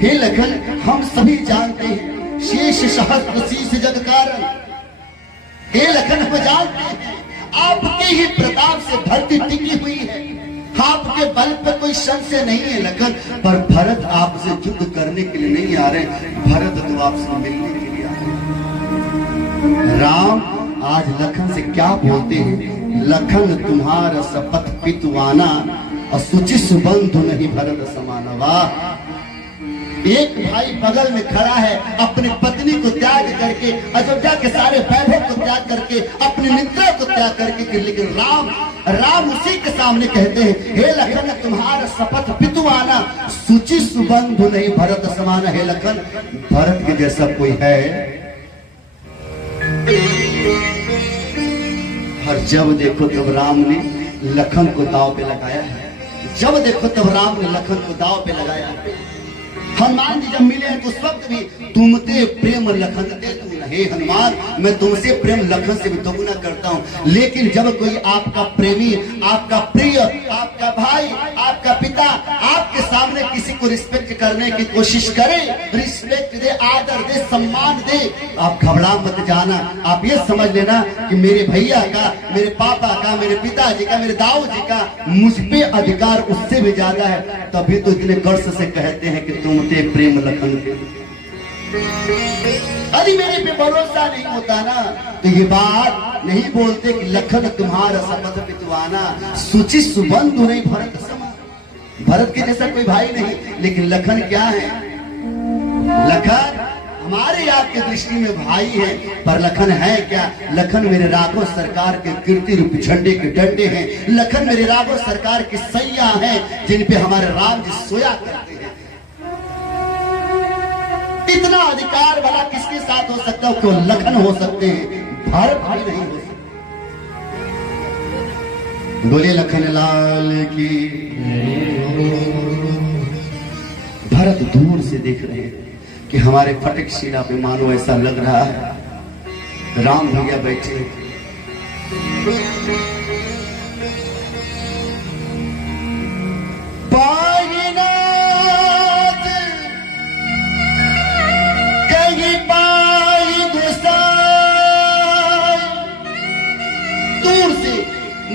हे लखन हम सभी जानते हैं शेष सहस्त्र शीश जग कारण। हे लखन हम जानते हैं आपके ही प्रताप से धरती टिकी हुई है, आपके बल पर कोई संशय नहीं है लखन। पर भरत आपसे युद्ध करने के लिए नहीं आ रहे, भरत तो आपसे मिलने के लिए आ रहे। राम आज लखन से क्या बोलते हैं, लखन तुम्हारा शपथ पितुआना, और सुचि सुबंधु नहीं भरत समाना। वाह, एक भाई बगल में खड़ा है, अपनी पत्नी को त्याग करके, अयोध्या के सारे वैभव को त्याग करके, अपनी मित्र को त्याग करके, लेकिन राम उसी के सामने कहते हैं हे लखन तुम्हारा शपथ पितुआना, सुचि सुबंधु नहीं भरत समाना। हे लखन भरत के जैसा कोई है। और जब देखो तब राम ने लखन को दांव पे लगाया है, जब देखो तब राम ने लखन को दांव पे लगाया है। हनुमान जी जब मिले तो उस वक्त भी तुमते प्रेम लखन ते तू, हे हनुमान मैं तुमसे प्रेम लखन से भी दोगुना करता हूँ। लेकिन जब कोई आपका प्रेमी, आपका प्रिय, आपका भाई, आपका पिता आपके सामने किसी उसको रिस्पेक्ट करने की कोशिश करे, रिस्पेक्ट दे, आदर दे, सम्मान दे। आप घबरा मत जाना, आप ये समझ लेना कि मेरे भैया का, मेरे पापा का, मेरे पिताजी का, मेरे दाऊ जी का मुझ पे अधिकार उससे भी ज्यादा है। तभी तो इतने गर्व से कहते हैं कि तुम थे प्रेम लखन के। अरे मेरे पे भरोसा नहीं होता ना तो ये बात नहीं बोलते कि लखन तुम्हारा शपथ पितवाना, सुचि सुबंधु नहीं भरत समा। भरत के जैसा कोई भाई नहीं, लेकिन लखन क्या है? लखन हमारे आपके दृष्टि में भाई है, पर लखन है क्या? लखन मेरे राघव सरकार के कीर्ति रूप झंडे के डंडे हैं। लखन मेरे राघव सरकार की सैया है, जिन पे हमारे राम जी सोया करते हैं। इतना अधिकार वाला किसके साथ हो सकता है? क्यों लखन हो सकते हैं, भरत भी नहीं हो सकते। बोले लखन लाल की। भरत दूर से देख रहे हैं कि हमारे फटक शिला पे मानो ऐसा लग रहा है राम भैया बैठे।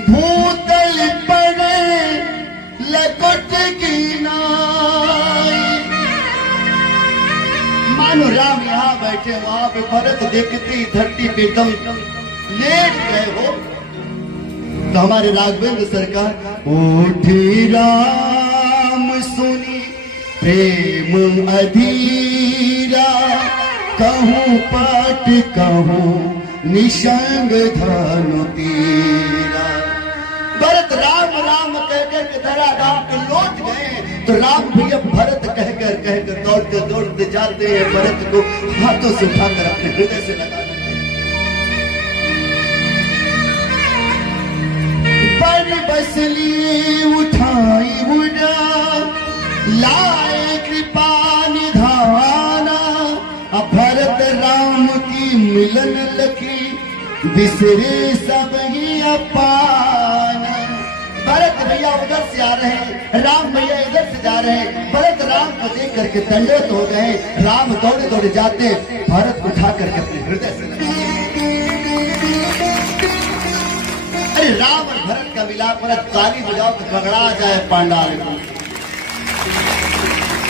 भूतल पड़े लकुट की नाई। मानो राम यहाँ बैठे, वहां पे भरत देखती धरती पे दम लेट गए हो। तो हमारे राघवेंद्र सरकार उठी राम सुनी प्रेम अधीरा, कहूँ पाठ कहूँ निशंग धनु तीरा। भरत राम राम कहकर के धरा राम के लौट गए तो राम भैया भरत कहकर दौड़ते दौड़ते जाते हैं, भरत को हाथों से उठाकर अपने हृदय से लगा पर बसली उठाई उड़ा, लाए कृपा निधाना। भरत राम की मिलन लखी, बिसरे सब ही अपान। भरत भैया उधर से आ रहे हैं, राम भैया इधर से जा रहे हैं। भरत राम को देख करके दंडवत हो गए। राम दौड़े दौड़े जाते, भरत उठा करके अपने हृदय से लगा। अरे राम और भरत का मिलाप, भरत ताली बजाओ तो झगड़ा जाए पांडाल।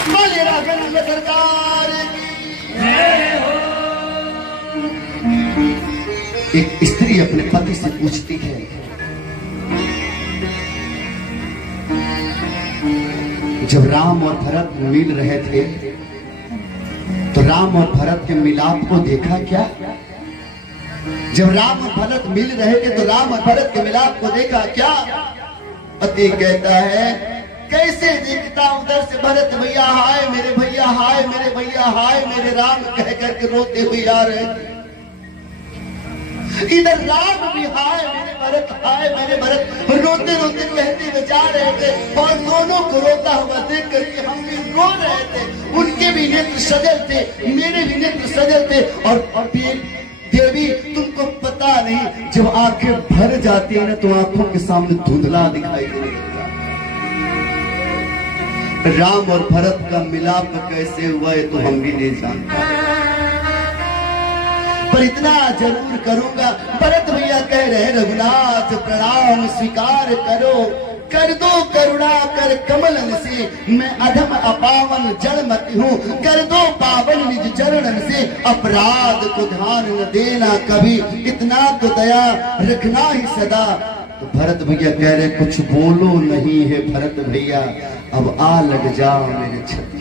बोले राघवेंद्र सरकार एक स्त्री अपने पति से पूछती है, जब राम और भरत मिल रहे थे तो राम और भरत के मिलाप को देखा क्या? जब राम और भरत मिल रहे थे तो राम और भरत के मिलाप को देखा क्या? पति कहता है, कैसे देखता? उधर से भरत भैया हाय मेरे भैया, हाय मेरे भैया, हाय मेरे राम कह करके रोते हुए आ रहे थे। इधर राम भी हाय मेरे भरत, हाय मेरे भरत रोते रोते कहते हुए जा रहे थे। और दोनों को रोता हुआ देख करके हम भी रो रहे थे। उनके भी नेत्र सजल थे, मेरे भी नेत्र सजल थे। और देवी तुमको पता नहीं, जब आंखें भर जाती है ना तो आंखों के सामने धुंधला दिखाई देता। राम और भरत का मिलाप कैसे हुआ है तो हम भी नहीं जानते, पर इतना जरूर करूंगा। भरत भैया कह रहे हैं, रघुनाथ प्रणाम स्वीकार करो, कर दो करुणा कर कमलन से। मैं अधम अपावन जड़मति हूँ, कर दो पावन निज चरणन से। अपराध को ध्यान न देना कभी, इतना तो दया रखना ही सदा। तो भरत भैया कह रहे, कुछ बोलो नहीं है भरत भैया, अब आ लग जाओ मेरे छत्र।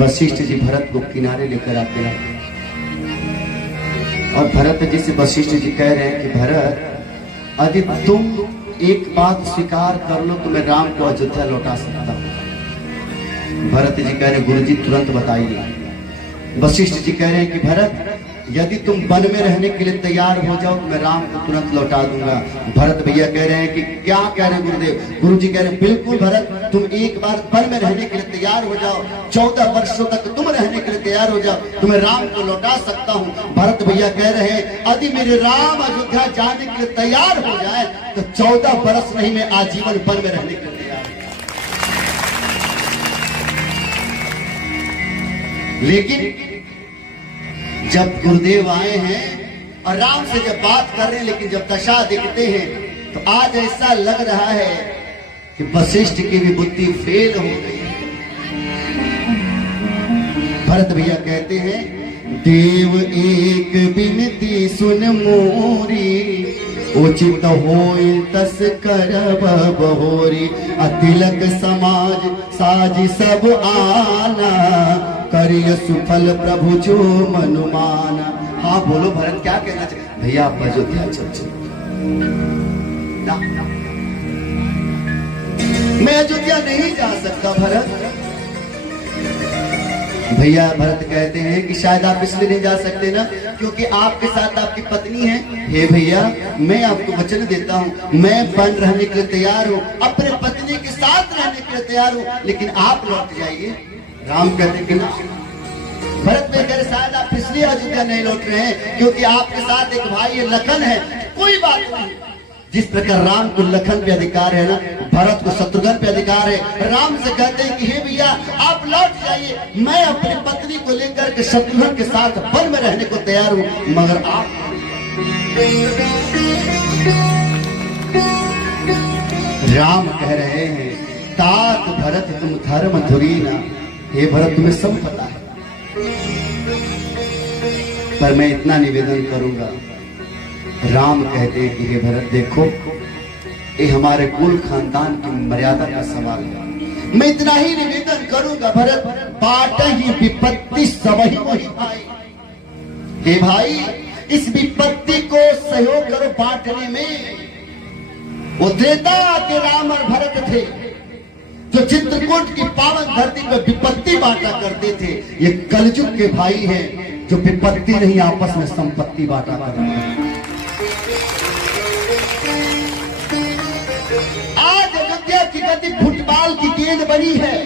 वशिष्ठ जी भरत को किनारे लेकर आते हैं और भरत जी से वशिष्ठ जी कह रहे हैं कि भरत, यदि तुम एक बात स्वीकार कर लो तो मैं राम को अयोध्या लौटा सकता हूं। भरत जी कह रहे, गुरु जी तुरंत बताइए। वशिष्ठ जी कह रहे हैं कि भरत, यदि तुम वन में रहने के लिए तैयार हो जाओ तो मैं राम को तुरंत लौटा दूंगा। भरत भैया कह रहे हैं कि क्या कह रहे हैं गुरुदेव? गुरु जी कह रहे हैं, बिल्कुल भरत, तुम एक बार वन में रहने के लिए तैयार हो जाओ, 14 वर्षों तक तुम रहने के लिए तैयार हो जाओ, तो मैं राम को लौटा सकता हूँ। भरत भैया कह रहे हैं, यदि मेरे राम अयोध्या जाने के लिए तैयार हो जाए तो 14 वर्ष नहीं, मैं आजीवन वन में रहने के लिए तैयार। लेकिन जब गुरुदेव आए हैं और राम से जब बात कर रहे हैं, लेकिन जब दशा देखते हैं तो आज ऐसा लग रहा है कि वशिष्ठ की भी बुद्धि फेल हो गई। भरत भैया कहते हैं, देव एक बिनती सुन मोरी, उचित होय तस करब बहोरी। तिलक समाज साज सब आना, करिय सुफल प्रभु जो मनुमाना। हाँ बोलो भरत, क्या कहना चाहिए? भैया आप अयोध्या चल मैं अयोध्या नहीं जा सकता भरत। भैया भरत कहते हैं कि शायद आप इसलिए नहीं जा सकते ना क्योंकि आपके साथ आपकी पत्नी है। हे भैया, मैं आपको वचन देता हूँ, मैं बन रहने के लिए तैयार हूँ, अपने पत्नी के साथ रहने के लिए तैयार हूँ, लेकिन आप लौट जाइए। राम कहते कि ना। भरत में कह रहे शायद आप इसलिए अयोध्या नहीं लौट रहे हैं क्योंकि आपके साथ एक भाई है, लखन है। कोई बात नहीं, जिस प्रकार राम को लखन पे अधिकार है ना, भरत को शत्रुघ्न पे अधिकार है। राम से कहते हैं कि हे भैया आप लौट जाइए, मैं अपनी पत्नी को लेकर के शत्रुघ्न के साथ वन में रहने को तैयार हूं, मगर आप। राम कह रहे हैं, तात भरत तुम धर्म धुरीना। हे भरत, तुम्हें सब पता है, पर मैं इतना निवेदन करूंगा। राम कहते हैं कि हे भरत देखो, ये हमारे कुल खानदान की मर्यादा का सवाल है। मैं इतना ही निवेदन करूंगा भरत, बाट ही विपत्ति सब ही वही भाई। हे भाई, इस विपत्ति को सहयोग करो बांटने में। वो त्रेता के राम और भरत थे जो चित्रकूट की पावन धरती पर विपत्ति बांटा करते थे। ये कलयुग के भाई हैं जो विपत्ति नहीं, आपस में संपत्ति बांटा करते हैं। आज अयोध्या की गति फुटबॉल की गेंद बनी है।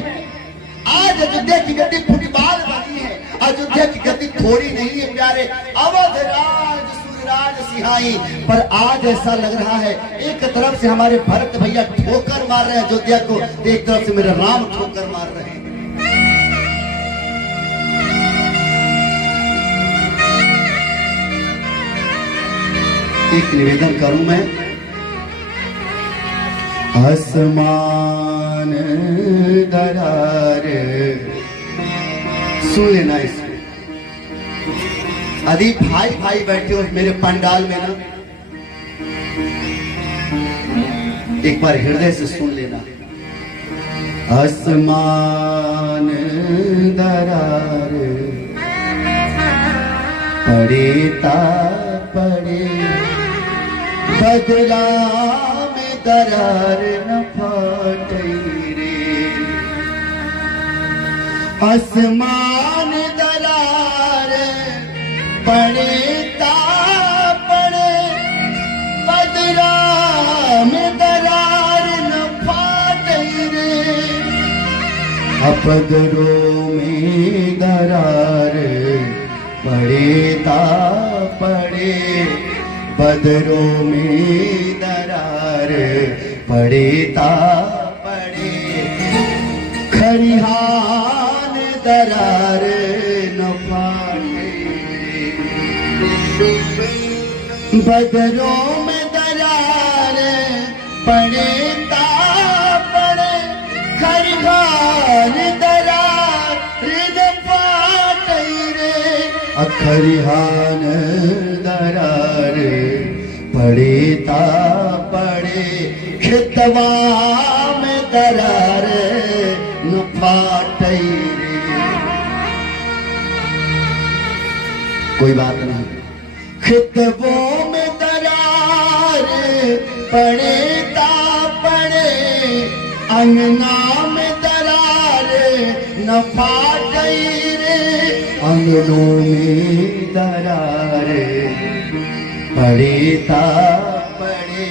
आज अयोध्या की गति फुटबॉल बनी है। अयोध्या की गति थोड़ी नहीं है प्यारे। अवध राज सूर्यराज सिहाई, पर आज ऐसा लग रहा है एक तरफ से हमारे भरत भैया ठोकर मार रहे हैं अयोध्या को, तो एक तरफ से मेरे राम ठोकर मार रहे हैं। एक निवेदन करूं मैं, आसमान दरार, सुन लेना इसको। यदि भाई भाई बैठे हो मेरे पंडाल में ना, एक बार हृदय से सुन लेना। आसमान दरार पड़े ता पड़े, बदला में दरार न फाटे रे। आसमान दरार पड़े ता पड़े, बदला में दरार न फाटे रे। अपदरों में दरार पड़े ता पड़े, बदरों में दरार पड़े ता पड़े। खरिहान दरार न फाटे, बदरों में दरार पड़े ता पड़े। खरिहान दरार न फाटे रे। खरिहान दरार पड़े ता पड़े, खेतवा में दरार न फाटे रे। कोई बात नहीं, खेतवों में दरार पड़े ता पड़े, अंगना में दरार न फाटे रे। अंगनों में दरार पड़े ता पड़े,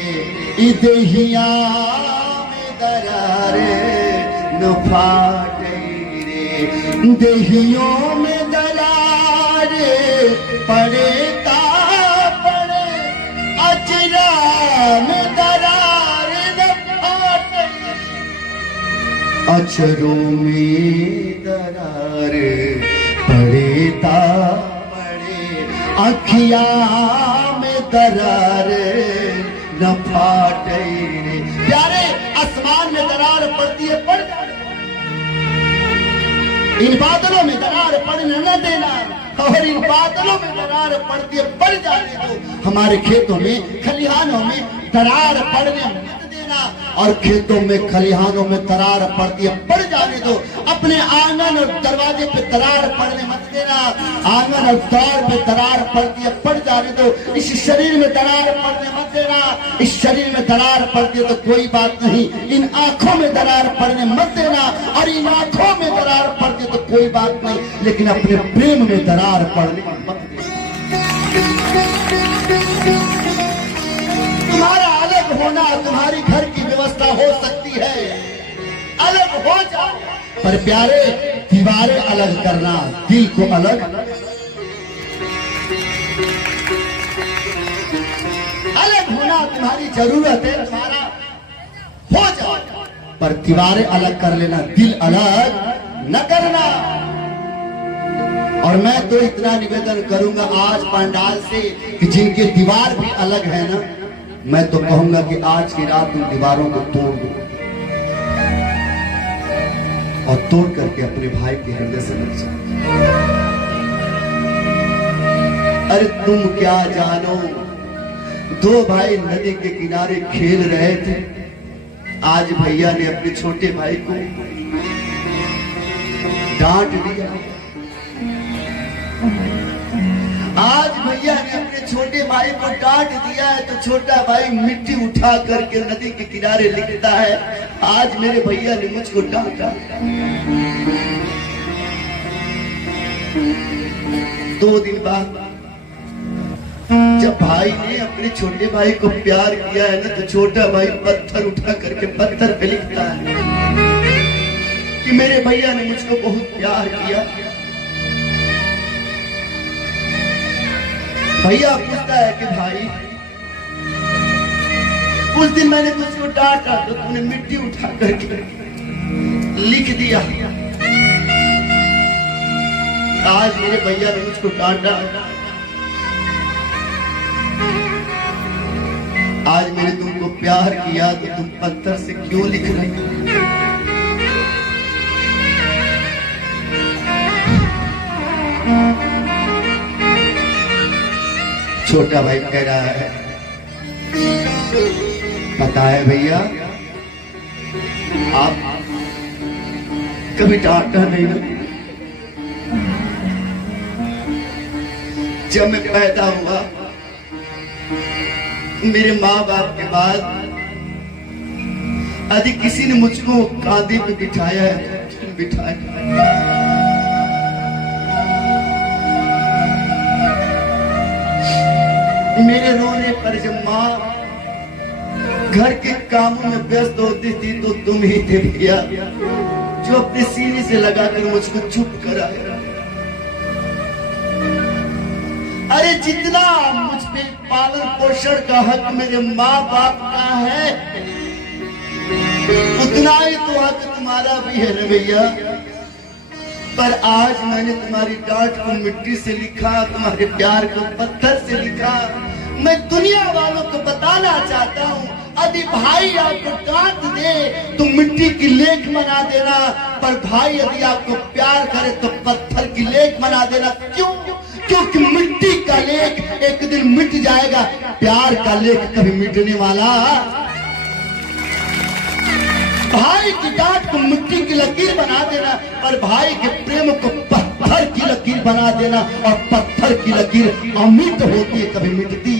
इदहिया में दरार न फाटे रे। दहियों में दरार पड़े ता पड़े, अचरा में दरार न फाटे। अचरों में दरार पड़ेता पड़े अखिया में दरार न फाटे रे। प्यारे आसमान में दरार पड़ती है, पड़ जाए। इन बादलों में दरार पड़ने न देना, और इन बादलों में दरार पड़ती है, पड़ जाने दो। हमारे खेतों में खलिहानों में दरार पड़ने मत देना, और खेतों में खलिहानों में दरार पड़ती है, पड़ जाने दो। अपने आंगन और दरवाजे पे दरार पड़ने मत देना, आंगन और द्वार पे दरार पड़ती है, पड़ जाने दो। इस शरीर में दरार पड़ने मत देना, इस शरीर में दरार पड़ती है तो कोई बात नहीं। इन आंखों में दरार पड़ने मत देना, और इन आंखों में दरार पड़ती है तो कोई बात नहीं, लेकिन अपने प्रेम में दरार पड़ने मत देना। तुम्हारा अलग होना, तुम्हारी घर की व्यवस्था हो सकती है, अलग हो जाओ, पर प्यारे दीवारें अलग करना, दिल को अलग होना तुम्हारी जरूरत है, तुम्हारा हो जाओ, पर दीवारें अलग कर लेना, दिल अलग न करना। और मैं तो इतना निवेदन करूंगा आज पंडाल से कि जिनके दीवार भी अलग है ना, मैं तो कहूंगा कि आज की रात उन दीवारों को तोड़ दो, और तोड़ करके अपने भाई के हृदय से लग जाओ। अरे तुम क्या जानो, दो भाई नदी के किनारे खेल रहे थे, आज भैया ने अपने छोटे भाई को डांट दिया। आज भैया ने अपने छोटे भाई को डांट दिया है तो छोटा भाई मिट्टी उठा करके नदी के किनारे लिखता है, आज मेरे भैया ने मुझको डांटा। 2 दिन बाद जब भाई ने अपने छोटे भाई को प्यार किया है ना, तो छोटा भाई पत्थर उठा करके पत्थर पे लिखता है कि मेरे भैया ने मुझको बहुत प्यार किया। भैया पूछता है कि भाई उस दिन मैंने तुझको डांटा तो तूने मिट्टी उठा करके लिख दिया, आज मेरे भैया ने मुझको डांटा, आज मैंने तुमको प्यार किया तो तुम पत्थर से क्यों लिख रहे हो? छोटा भाई कह रहा है, पता है भैया आप कभी डांटा नहीं ना। जब मैं पैदा हुआ मेरे माँ बाप के बाद यदि किसी ने मुझको कांधे पे बिठाया है, बिठाया, मेरे रोने पर जब माँ घर के कामों में व्यस्त होती थी तो तुम ही थे भैया जो अपने सीने से लगाकर मुझको चुप कराया। अरे जितना मुझ पे पालन पोषण का हक मेरे माँ बाप का है, उतना ही तो हक तुम्हारा भी है ना भैया। पर आज मैंने तुम्हारी डांट को मिट्टी से लिखा, तुम्हारे प्यार को पत्थर से लिखा। मैं दुनिया वालों को बताना चाहता हूँ, यदि भाई आपको डांट दे तो मिट्टी की लेख बना देना, पर भाई यदि आपको प्यार करे तो पत्थर की लेख बना देना। क्यों? क्योंकि मिट्टी का लेख एक दिन मिट जाएगा, प्यार का लेख कभी मिटने वाला। भाई की डांट को मिट्टी की लकीर बना देना, पर भाई के प्रेम को पत्थर की लकीर बना देना, और पत्थर की लकीर अमिट होती है, कभी मिटती।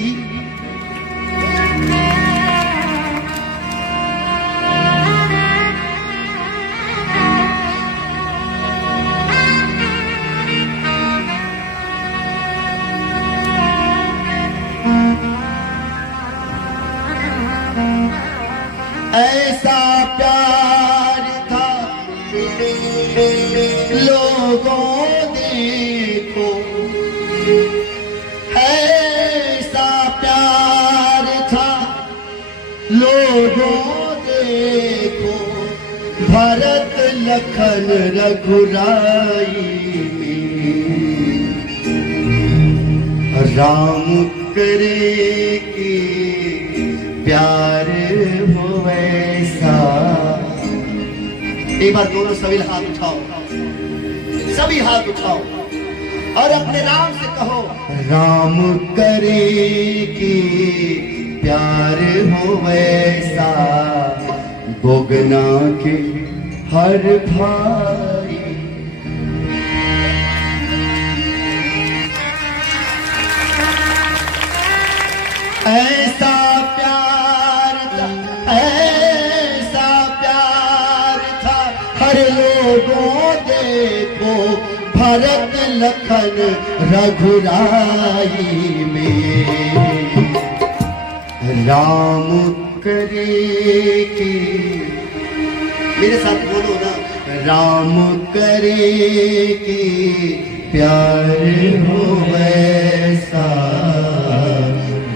ऐसा प्यार था लोगों देखो, ऐसा प्यार था लोगों देखो, भरत लखन रघुराई में राम करे कि प्यार हो वैसा। एक बार दोनों सभी हाथ उठाओ, सभी हाथ उठाओ और अपने राम से कहो, राम करे कि प्यार हो वैसा, बोगना के हर भाई। ऐसा प्यार था, ऐसा प्यार था, हर लोगों देखो भरत लखन रघुराई में। राम करे कि, मेरे साथ बोलो ना, राम करे कि प्यार हो वैसा,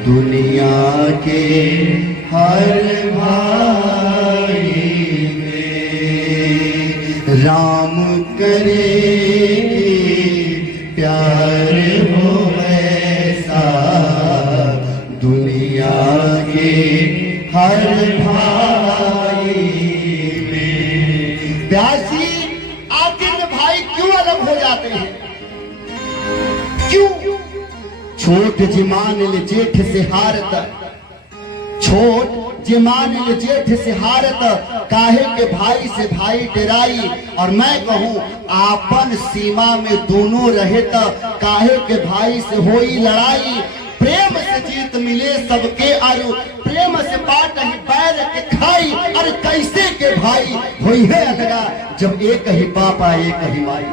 दुनिया के हर भाई में। राम करे कि प्यार हो वैसा, दुनिया के हर भाई में। प्यासी आखिर में भाई क्यों अलग हो जाते हैं? क्यों? छोट जिमान ले जेठ से हारत, छोट जिमान ले जेठ से हारत, काहे के भाई से भाई डराई। और मैं कहूं आपन सीमा में दोनों रहे त, काहे के भाई से होई लड़ाई। प्रेम से जीत मिले सबके अरु, प्रेम से बाट ही बैर के खाई। अरे कैसे के भाई होई है अलगा, जब एक ही पापा एक ही माई।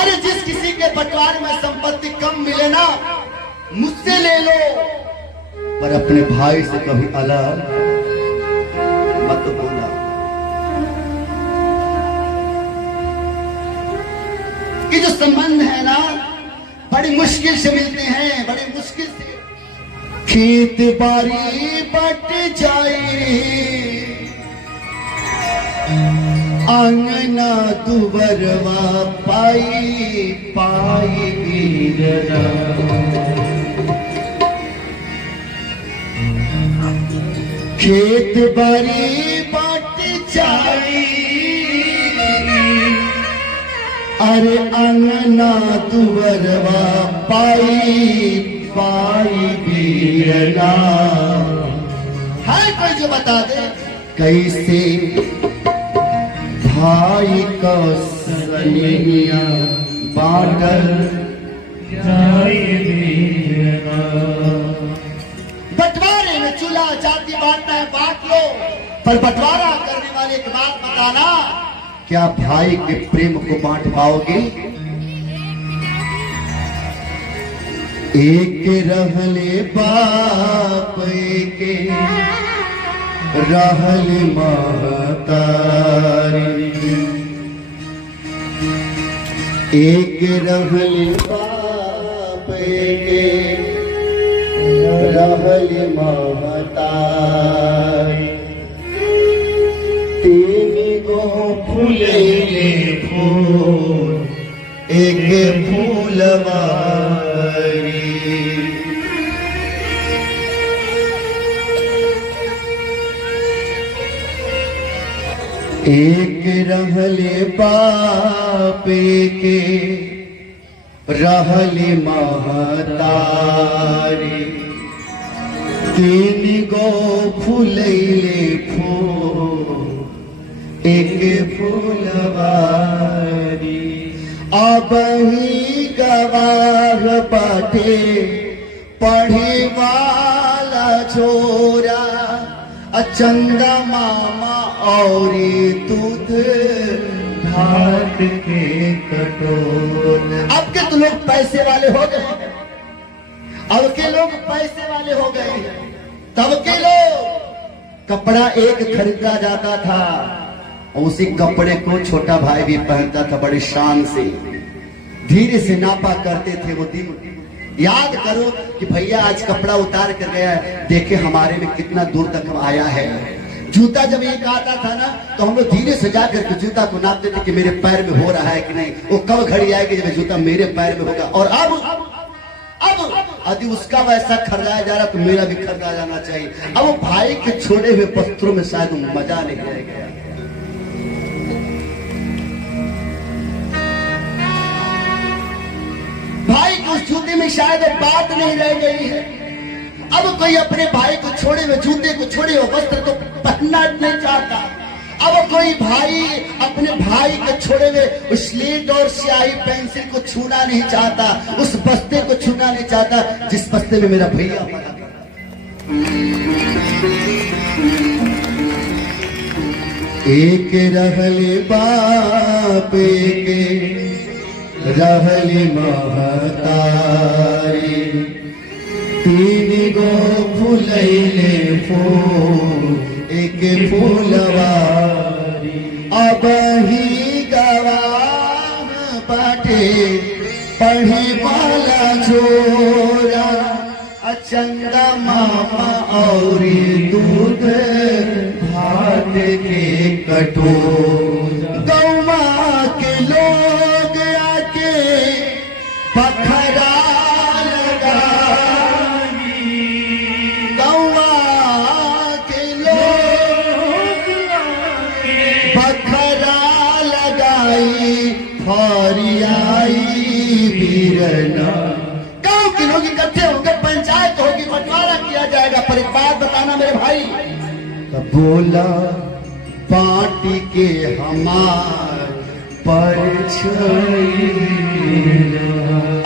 अरे जिस किसी के बंटवारे में संपत्ति कम मिले ना, मुझसे ले लो, पर अपने भाई से कभी अलग मत बोला। ये जो संबंध है ना, बड़ी मुश्किल से मिलते हैं, बड़ी मुश्किल से। खेत बारी बट जाए, आंगना दुबरवा पाई पाई गिरना। खेत बारी बट जाई, अरे आंगना दुबरवा पाई पाई गिरना। है कोई जो बता दे कैसे भाई का सनेहिया बांटल जाए। बंटवारे में चूल्हा जाति बांटना है, बांट लो, पर बंटवारा करने वाले एक बात बताना, क्या भाई के प्रेम को बांट पाओगे? एक रहले बाप के रहल महतारी, एक रहल बाप के रहल महतारी। तीन गो फूलेले फूल एक फूलवारी। एक रहले बाप के रहले महतारी, तीन गो फूलैले फूल एक फूलवारी। अब ही गवाह बाटे पढ़े वाला छोरा, चंदा मामा और दूध भात के कटोर। अब के तो लोग पैसे वाले हो गए, अब के लोग पैसे वाले हो गए। तब के लोग कपड़ा एक खरीदा जाता था, उसी कपड़े को छोटा भाई भी पहनता था बड़ी शान से। धीरे से नापा करते थे वो दिन। याद करो कि भैया आज कपड़ा उतार कर गया है, देखे हमारे में कितना दूर तक आया है। जूता जब एक आता था ना तो हम लोग धीरे से जाकर के जूता को नापते थे कि मेरे पैर में हो रहा है कि नहीं। वो कब घड़ी आएगी जब जूता मेरे पैर में होगा। और अब यदि उसका वैसा खरीदाया जा रहा तो मेरा भी खरीदा जाना चाहिए। अब वो भाई के छोड़े हुए वस्त्रों में शायद मजा नहीं रह गया। भाई के उस जूते में शायद बात नहीं रह गई है। अब कोई अपने भाई को छोड़े हुए जूते को छोड़े हुए वस्त्र को पहनना नहीं चाहता। अब कोई भाई अपने भाई को छोड़े हुए स्लेट और स्याही पेंसिल को छूना नहीं चाहता, उस बस्ते को छूना नहीं चाहता जिस बस्ते में मेरा भैया पढ़ा। एक रहले बाप के रहले महतारी, तीन गो फुलैले फूल एक फूलवारी। अब ही गवाह बाटे पढ़े वाला छोरा, चंदा मामा और दूध भात के कटोरा। गौवा के लोग आके पखरा गांव के लोग इकट्ठे होकर पंचायत होगी, बंटवारा किया जाएगा। पर एक बात बताना मेरे भाई, तो बोला पार्टी के हमार पर।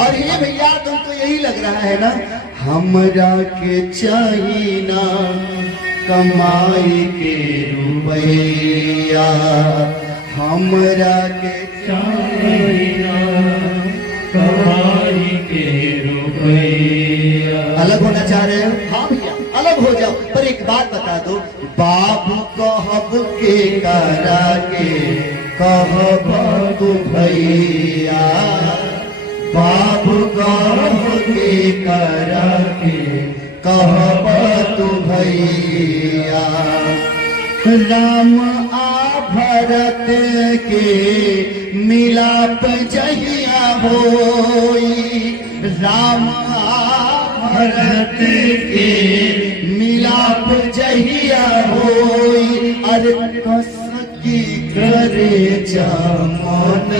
और ये भैया तुमको यही लग रहा है ना, हमरा के चाहिए ना कमाई के रुपया, हमरा के चाहिए ना कमाई के रुपया। अलग होना चाह रहे हो? हाँ भैया अलग हो जाओ। पर एक बात बता दो, बाबू कहब के करा के कहब तू भैया, बाबू कहब के करा के कहब तू भैया। राम आ भरत के मिलाप जहिया होई, राम भरत के मिलाप जहिया होई। अरे कसकी करे जा मन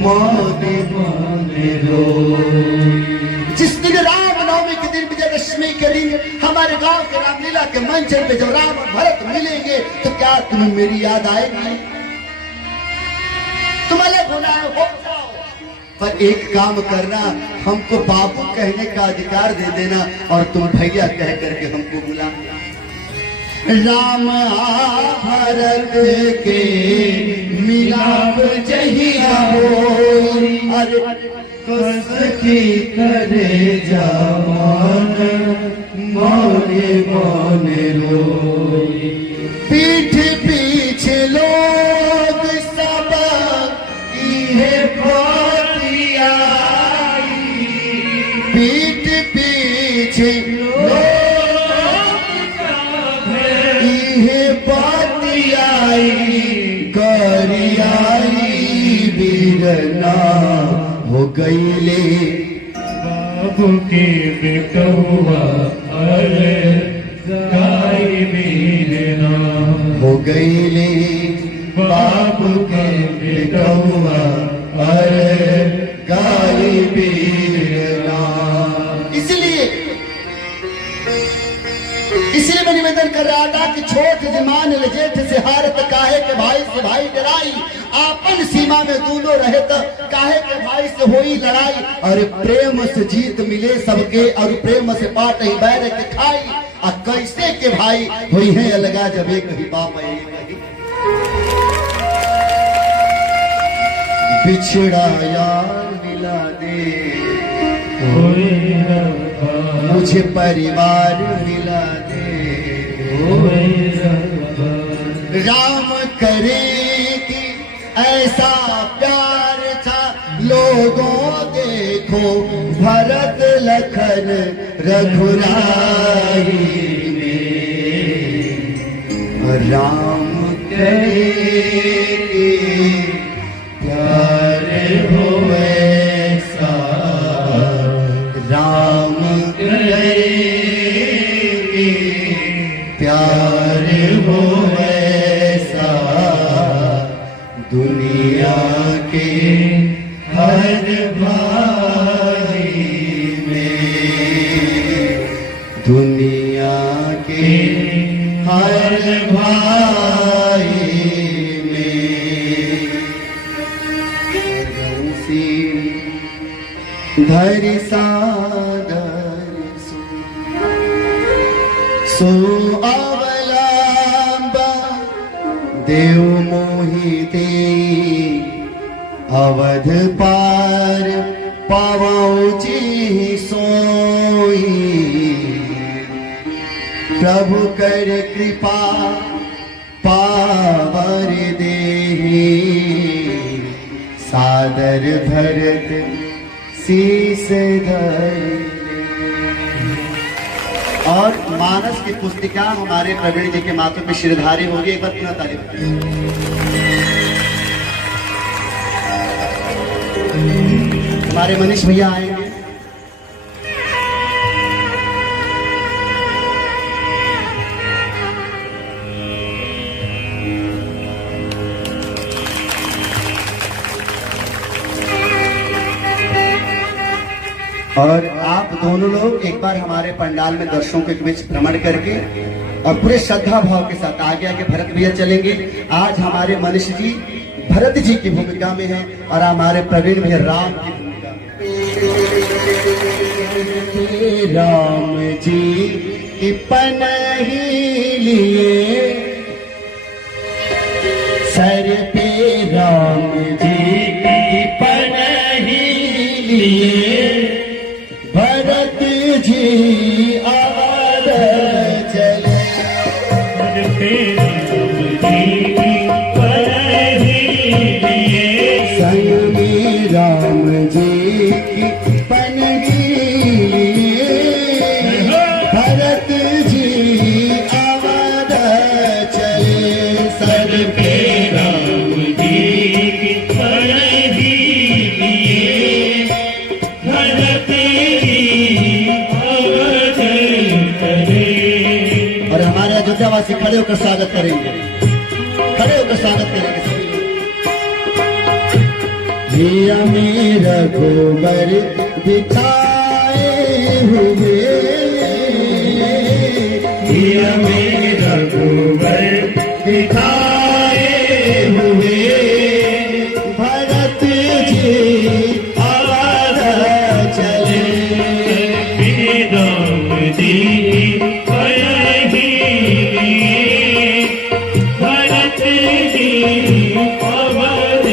मन मन रो। जिस दिन रामनवमी के दिन विजयदशमी के दिन हमारे गांव के रामलीला के मंच पे जब राम और भरत मिलेंगे तो क्या तुम्हें मेरी याद आएगी? तुम अलग होना हो जाओ, पर एक काम करना, हमको बाबू कहने का अधिकार दे देना और तुम भैया कह करके हमको बुला। राम भरत के मिलाप जहिया होई, अरे कसकी करे जा मन मोरे मन रोई। पीठ पीछे लोग सब इहे बतियाई, पीठ पीछे लोग इहे बतियाई। करियाई बीरना हो गईले बाबू के बेटुआ, अरे गाय बीरना हो गईले बाबू के बेटुआ, अरे गाय बीरना। इसलिए मैं निवेदन कर रहा था कि छोट जमान जेठ से हारत, काहे के भाई से भाई डराई। आपन सीमा में दोनों रहे तो काहे के भाई से होई लड़ाई। और प्रेम से जीत मिले सबके, और प्रेम से पाट ही बैर के खाई। और कैसे के भाई हुई है अलगा जब एक ही बाप है एक ही। बिछड़ा यार मिला दे, मुझे परिवार मिला दे। राम करेगी ऐसा प्यार था लोगों, देखो भरत लखन रघुराई में। राम करे प्यार हो ऐसा राम करे प्यार हो ऐसा दुनिया के हर भाई में दुनिया के हर भाई में धरि सादर सो अवलंबा देव मोहिते अवध पार पावची सोई प्रभु कर कृपा पावर देहि सादर भरत शीस धर। और मानस की पुस्तिका हमारे प्रवीण जी के माथे पे शिरधारी होगी। एक बार पुनः तारीफ। हमारे मनीष भैया आएंगे। और आप दोनों लोग एक बार हमारे पंडाल में दर्शकों के बीच भ्रमण करके और पूरे श्रद्धा भाव के साथ आगे आगे भरत भैया चलेंगे। आज हमारे मनीष जी भरत जी की भूमिका में हैं और हमारे प्रवीण भैया राम की भूमिका में। राम जी की पनही लिए सर पे राम जी की पनही लिए भरत जी आर चले संग में राम जी की पनगी भरत जी आर चले सर पे राम जी की पनगी भरत और हमारे अयोध्यावासी खड़े होकर स्वागत करेंगे। खड़े होकर स्वागत करेंगे सभी लोग। हिया मेरा गोबर बिछाए हुए हिया मेरा गोबर दिखाए हुए भरत जी आवाज चले राम जी भरत जी अवध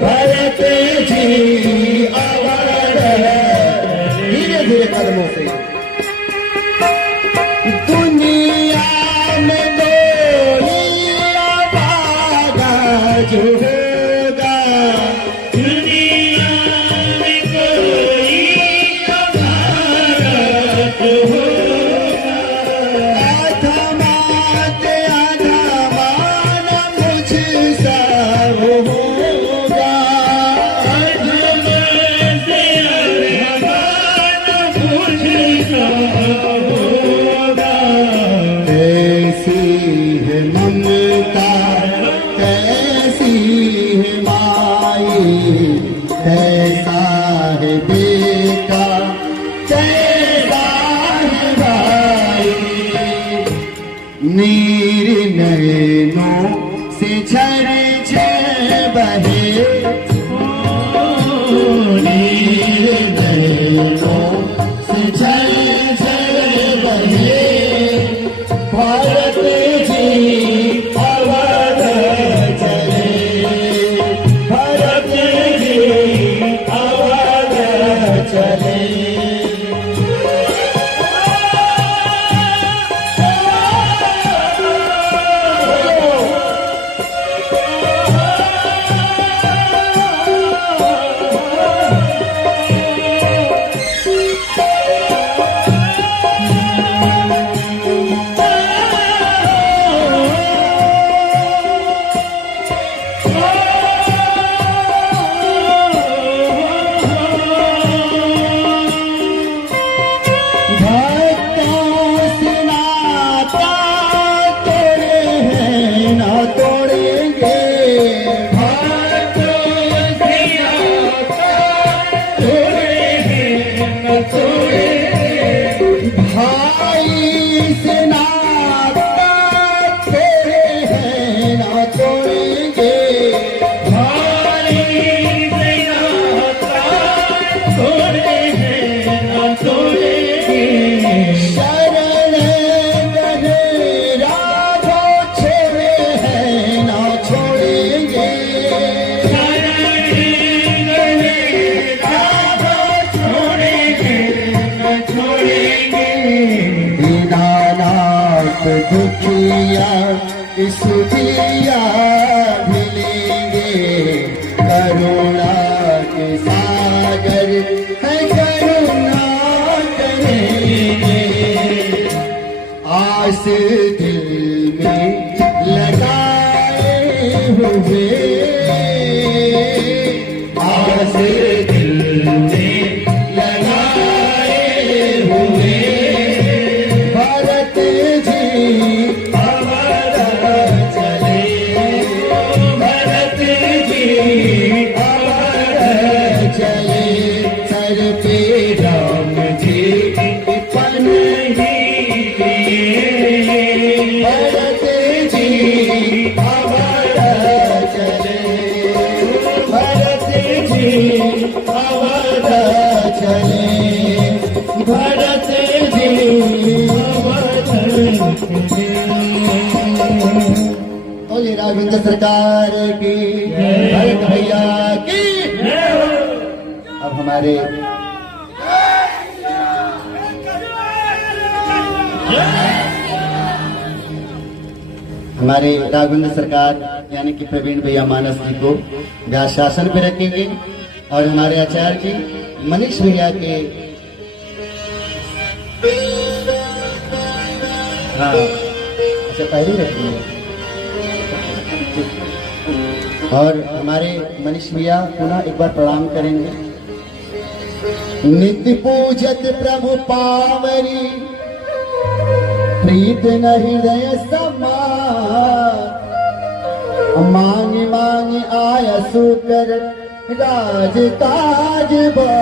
भरत जी आवाज धीरे धीरे कदमों से दुनिया में कोई आवाज जो होगा दुनिया में कोई अभारत होगा अधमात अधमान मुझसा होगा अधमत अधमान मुझसा होगा कैसी है ममता कैसी है माई कैसा है बेटा कैसा है भाई नैनों से झरझर बहे, नीर नैनों से झरझर बहे, भारत जी अवध चले, भारत जी अवध चले। दुखिया सुखिया मिलेंगे, करुणा के सागर है करुणा करेंगे, आस दिल में लगाए हुए, आस दिल में लगाए हुए, भारत जी अवध चले, भारत जी अवध चले, सर पे राम जी पन्ही लिए, भारत जी अवध चले, भारत जी अवध चले, भारत जी बोले राघवेंद्र सरकार की, भरत भैया की। अब हमारे राघवेंद्र सरकार यानी कि प्रवीण भैया मानस जी को व्यास शासन पे रखेंगे, और हमारे आचार्य जी मनीष भैया के हाँ अच्छा पहले रखेंगे, और हमारे मनीष भैया पुनः एक बार प्रणाम करेंगे। नित्य पूजत प्रभु पावरी, प्रीत न हृदय समा, मांग मांग आया सुकर राज काज बा।